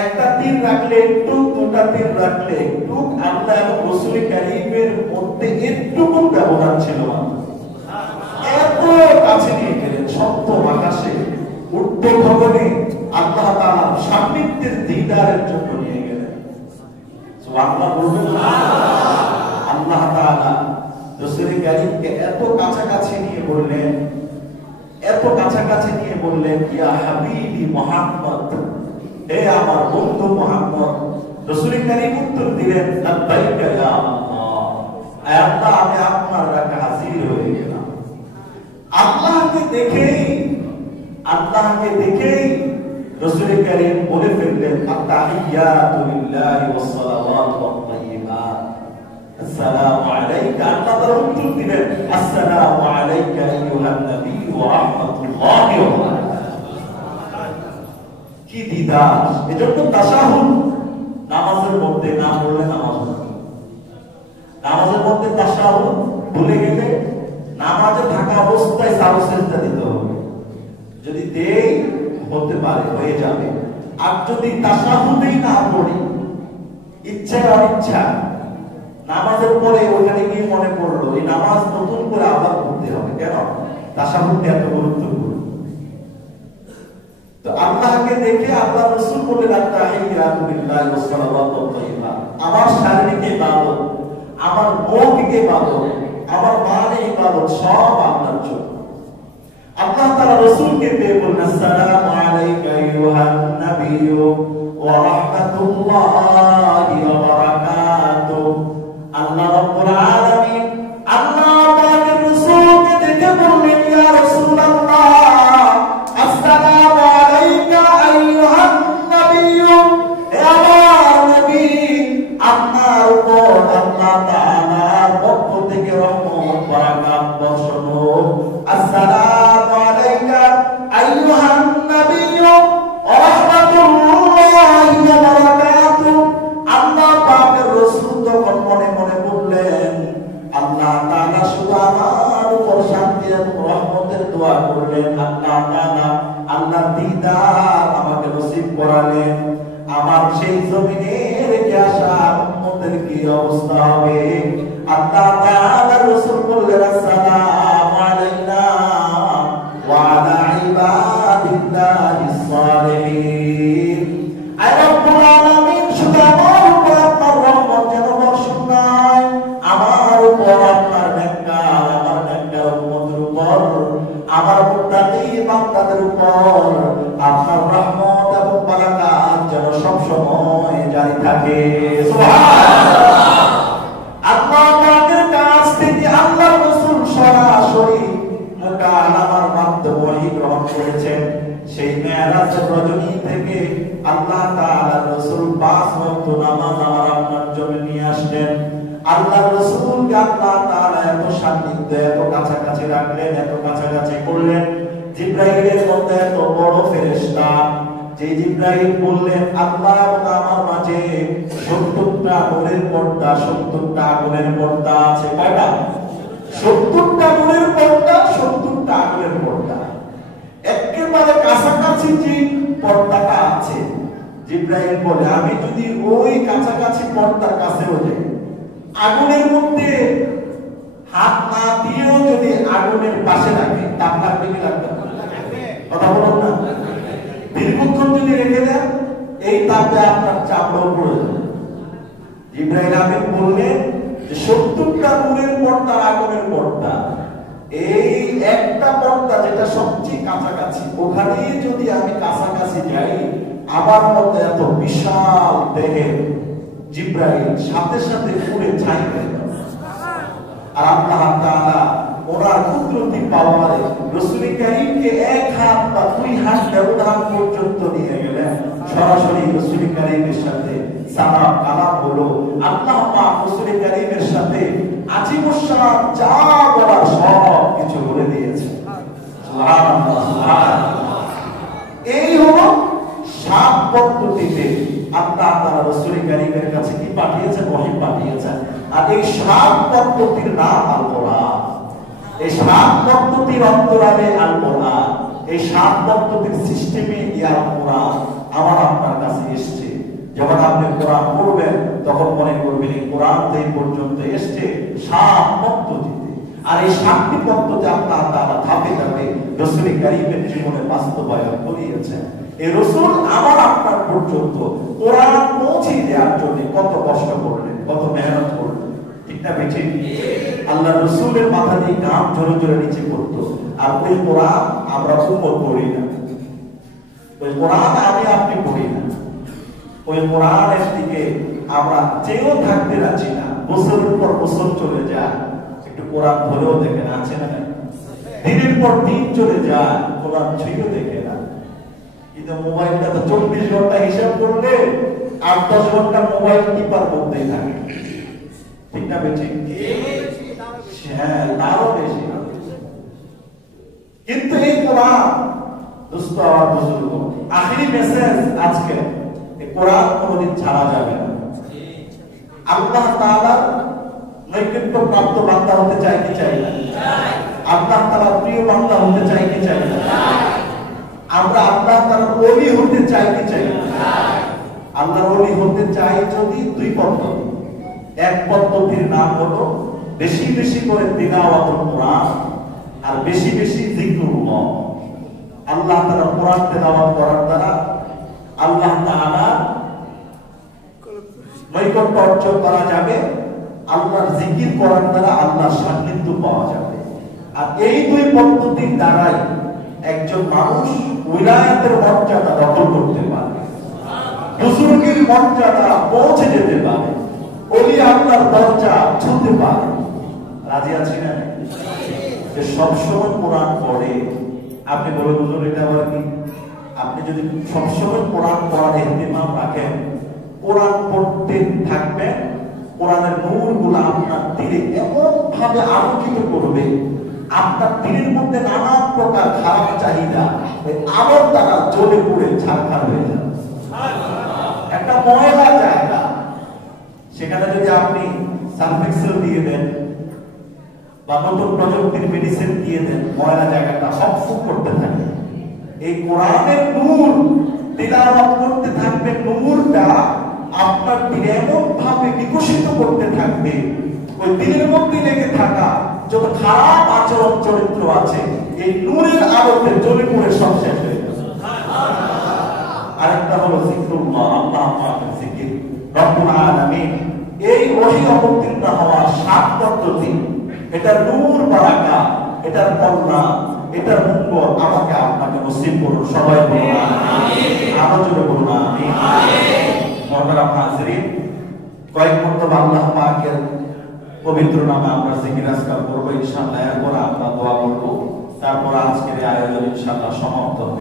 একটা তীর রাখলে একটু, দুটা তীর রাখলে একটু, আল্লাহ এবং রাসূল কারীমের মধ্যে একটুকু ব্যবধান ছিল। এত কাছে নিয়ে গেলেন, সপ্তম আকাশে, ঊর্ধ্ব ভবনে আল্লাহ তাআলা সান্নিধ্যের দিদারের জন্য নিয়ে গেলেন। সুবহানাল্লাহ বলবেন না? আল্লাহ তাআলা রাসূল কারীমকে এত কাছাকাছি নিয়ে বললেন, এত কাছাকাছি নিয়ে বললেন, ইয়া হাবিবি মুহাম্মদ, হে আমার বন্ধু মুহাম্মদ। রাসূল কারীম উত্তর দিলেন, লাব্বাইকা ইয়া আল্লাহ, আয় আল্লাহ, আমি আপনার কাছে হাজির হয়ে গেলাম। আল্লাহকে দেখেই রাসূল কারীম বলে ফেললেন, আত-তাহিয়াতু লিল্লাহি ওয়াস সালাওয়াতু ওয়াত তাইয়্যিবাত, আসসালামু আলাইকা। আল্লাহ তাআলা উত্তর দিলেন, আসসালামু আলাইকা আইয়ুহান নবী ওয়া রাহমাতুল্লাহি ওয়া বারাকাতুহু। কি দিদার! এজন্য তাশাহুদ নামাজের মধ্যে না পড়লে নামাজ হবে না। নামাজের মধ্যে তাশাহুদ ভুলে গেলে নামাজে থাকা অবস্থায় সাহু সেজদা দিতে হবে। যদি দেই হতে পারে, হয়ে যাবে। আর যদি তাশাহুদেই না পড়ি, ইচ্ছায় অনিচ্ছা, নামাজের পরে ওখানে গিয়ে মনে পড়লো এই নামাজ নতুন করে আবার পড়তে হবে, কেন? তাশাহুদটা এত গুরুত্বপূর্ণ। তো আল্লাহকে দেখে আল্লাহ রাসূল বলে আত-তাহিয়াতু লিল্লাহি ওয়াস সালাওয়াতু ওয়াত তাইয়্যিবাত, আমার শারীরিক ইবাদত, আমার মৌখিক ইবাদত, আমার মানের ইবাদত সব আল্লাহর জন্য। আল্লাহ তাআলা রাসূলকে পেয়ে বললেন, আসসালামু আলাইকা আইয়ুহান নাবিয়্যু ওয়া রাহমাতুল্লাহি ওয়া বারাকাতুহু। আল্লাহ রাব্বুল আলামিন আল্লাহ পাকের রাসূলকে দেখে বললেন, ইয়া রাসূলুল্লাহ, আসসালামু আলাইকা আইয়ুহান নাবিয়্যু, হে আমার নবী, আপনার উপর আল্লাহ তাআলার পক্ষ থেকে রহমত বারাকাত বর্ষণ হোক। আসসালামু আলাইকা আইয়ুহান নাবিয়্যু ওয়া রাহমাতুল্লাহি ওয়া বারাকাতুহু। আল্লাহ পাকের রাসূল তখন মনে মনে বললেন, আল্লাহ তাআলা শুধু আমার উপর শান্তি এবং রহমতের দোয়া করলেন, আল্লাহ তাআলা আল্লাহ দিদার আমাকে নসিব করালেন। আমার সেই জমিনে রেখে আসা উম্মতের কি অবস্থা হবে? আল্লাহ তাআলা রাসূল বললেন, আসসালামু আলাইনা ওয়া আলা ইবাদিল্লাহিস সালিহিন। আয় রব্বুল আলামিন, শুধু আমার উপর আপনার রহমত যেন বর্ষণ নয়, আমার উপর আপনার নেককার, আমার নেককার উম্মতের উপর, আমার মুত্তাকি বান্দাদের উপর আপনার রহমত এবং বারাকাত যেন সব সময় জারি থাকে। সুবহানাল্লাহ। আল্লাহ পাকের কাছ থেকে আল্লাহর রাসূল সরাসরি মুকালামার মাধ্যমে গ্রহণ করেছেন। সেই মেরাজের রজনী থেকে আল্লাহ তাআলা রাসূল 5 ওয়াক্ত নামাজ আমার আপনার জন্য নিয়ে আসলেন। আল্লাহ রাসূলকে আল্লাহ তাআলা এত সান্নিধ্য, এত কাছাকাছি রাখলেন, এত কাছাকাছি করলেন। জিবরাইলের মতো এত বড় ফেরেশতা, যে জিবরাইল বললেন আল্লাহ আমার মাঝে 70টা নূরের পর্দা, 70টা আগুনের পর্দা আছে। কয়টা? 70টা নূরের পর্দা, 70টা আগুনের পর্দা। একেবারে কাছাকাছি যে পর্দাটা আছে, জিবরাইল বলে আমি যদি ওই কাছাকাছি পর্দার কাছেও যাই, আগুনের মধ্যে হাত না দিয়েও যদি আগুনের পাশে রাখি, তাপ লাগবে কি লাগবে না? কথা বলুন না। দীর্ঘক্ষণ যদি রেখে দেন, এই তাপে আপনার চামড়াও পড়ে যাবে। জিবরাইল আমিন বললেন যে 70টা নূরের পর্দা, আগুনের পর্দা, এই একটা পর্দা যেটা সবচেয়ে কাছাকাছি, ওখানে যদি আমি কাছাকাছি যাই, আমার মধ্যে এত বিশাল দেহের জিবরাইল সাথে সাথে পুড়ে ছাই হয়ে যাবে। আর আল্লাহ তাআলা ওনার কুদরতি পাওয়ারে রাসূল কারীমকে এক হাত বা দুই হাত ব্যবধান পর্যন্ত নিয়ে গেলেন। সরাসরি রাসূল কারীমের সাথে সালাম কালাম হলো। আল্লাহ পাক রাসূল কারীমের সাথে আজীবন যা বলার সব কিছু বলে দিয়েছে। সুবহানাল্লাহ, সুবহানাল্লাহ। এই হলো 7 পদ্ধতিতে আল্লাহ তাআলা রাসূল কারীমের কাছে কি পাঠিয়েছেন? ওহী পাঠিয়েছেন। আর এই 7 পদ্ধতির নাম আল কোরআন। এই 7 পদ্ধতির অন্তরালে আল কোরআন, এই 7 পদ্ধতির সিস্টেমে আল কোরআন আমার আপনার কাছে এসেছে। যখন আপনি কোরআন পড়বেন তখন মনে করবেন এই কোরআন এই পর্যন্ত এসেছে 7 পদ্ধতিতে। আর এই 7টি পদ্ধতি আল্লাহ তাআলা ধাপে ধাপে রাসূল কারীমের জীবনে বাস্তবায়ন করিয়েছেন। এই রাসূল আমার আপনার পর্যন্ত কোরআন পৌঁছে দেওয়ার জন্য কত কষ্ট করলেন, কত মেহনত করলেন, ঠিক না বেঠি? আল্লাহ রাসূলের মাথা দিয়ে ঘাম ঝরে ঝরে নিচে পড়তো। আর ওই কোরআন আমরা উম্মত পড়ি না, ওই কোরআন আমি আপনি পড়ি না। ওই কোরআনের দিকে আমরা চেয়েও থাকতে রাজি না। বছরের পর বছর চলে যায়, একটু কোরআন ধরেও দেখেন, আছে না? দিনের পর দিন চলে যায়, কোরআন ছুঁয়েও দেখে না। কিন্তু মোবাইলটা তো 24 ঘন্টা হিসাব করলে 8-10 ঘন্টা মোবাইল টিপার মধ্যেই থাকে, ঠিক না বেশি? হ্যাঁ, তারও বেশি। কিন্তু এই কোরআন দোস্ত আর বুজুর্গ, আখেরি মেসেজ আজকে, এই কোরআন কোনদিন ছাড়া যাবে না। আল্লাহ তাআলার নৈকট্য প্রাপ্ত বান্দা হতে চাই কি চাই না? আল্লাহ তাআলার প্রিয় বান্দা হতে চাই কি চাই না? আমরা আল্লাহ তাআলার ওলি হতে চাই কি চাই না? আল্লাহর ওলি হতে চাই যদি 2 পদ্ধতি। এক পদ্ধতির নাম হলো বেশি বেশি করে তিলাওয়াতুল কোরআন আর বেশি বেশি জিকরুল্লাহ। আল্লাহ তাআলা কোরআন তেলাওয়াত করার দ্বারা আল্লাহ তাআলা নৈকট্য অর্জন করা যাবে, আল্লাহর জিকির করার দ্বারা আল্লাহর সান্নিধ্য পাওয়া যাবে। আর এই 2 পদ্ধতির দ্বারাই একজন মানুষ উলায়াতের মর্যাদা দখল করতে পারে, বুজুর্গের মর্যাদা পৌঁছে যেতে পারে, ওলি আল্লাহর দরজা ছুঁতে পারে। রাজি আছেন না? যে সবসময় কোরআন পড়ে, আপনি বলে বুঝুন এটা আবার কি? আপনি যদি সবসময় কোরআন পড়ার ইহতিমাম রাখেন, কোরআন পড়তে থাকবেন, কোরআনের নূরগুলো আপনার দিলে এমন ভাবে আলোকিত করবে, আপনার দিলের মধ্যে নানা প্রকার খারাপ চাহিদা ওই আলোর দ্বারা জ্বলে পুড়ে ছারখার হয়ে যাবে। একটা ময়লা জায়গা, সেখানে যদি আপনি সালফেক্সেল দিয়ে দেন বা নতুন প্রযুক্তির মেডিসিন দিয়ে দেন, ময়লা জায়গাটা হকফুক করতে থাকে। এই কোরআনের নূর তিলাওয়াত করতে থাকবে, নূরটা আপনার দিলে এমন ভাবে বিকশিত করতে থাকবে, ওই দিলের মধ্যে লেগে থাকা যত খারাপ আচরণ চরিত্র আছে এই নূরের আলোতে জ্বলে পুড়ে সব শেষ হয়ে যাবে। আরেকটা হলো জিকরুল্লাহ, আল্লাহ পাকের জিকির, রব্বুল আলামিন। এই ওহী অবতীর্ণ হওয়ার 7 পদ্ধতি, এটার নূর বারাকা, এটার কল্যাণ, এটার মঙ্গল আমাকে আপনাকে নসিব করুন। সবাই বলুন আমিন। আরো জোরে বলুন আমিন। মুহতারাম হাজিরিন, কয়েক মর্তবা আল্লাহ পাকের পবিত্র নামে আমরা জিকির আজকার করবো ইনশাআল্লাহ। এরপর আমরা দোয়া করবো। তারপর আজকের এই আয়োজন ইনশাআল্লাহ সমাপ্ত হবে।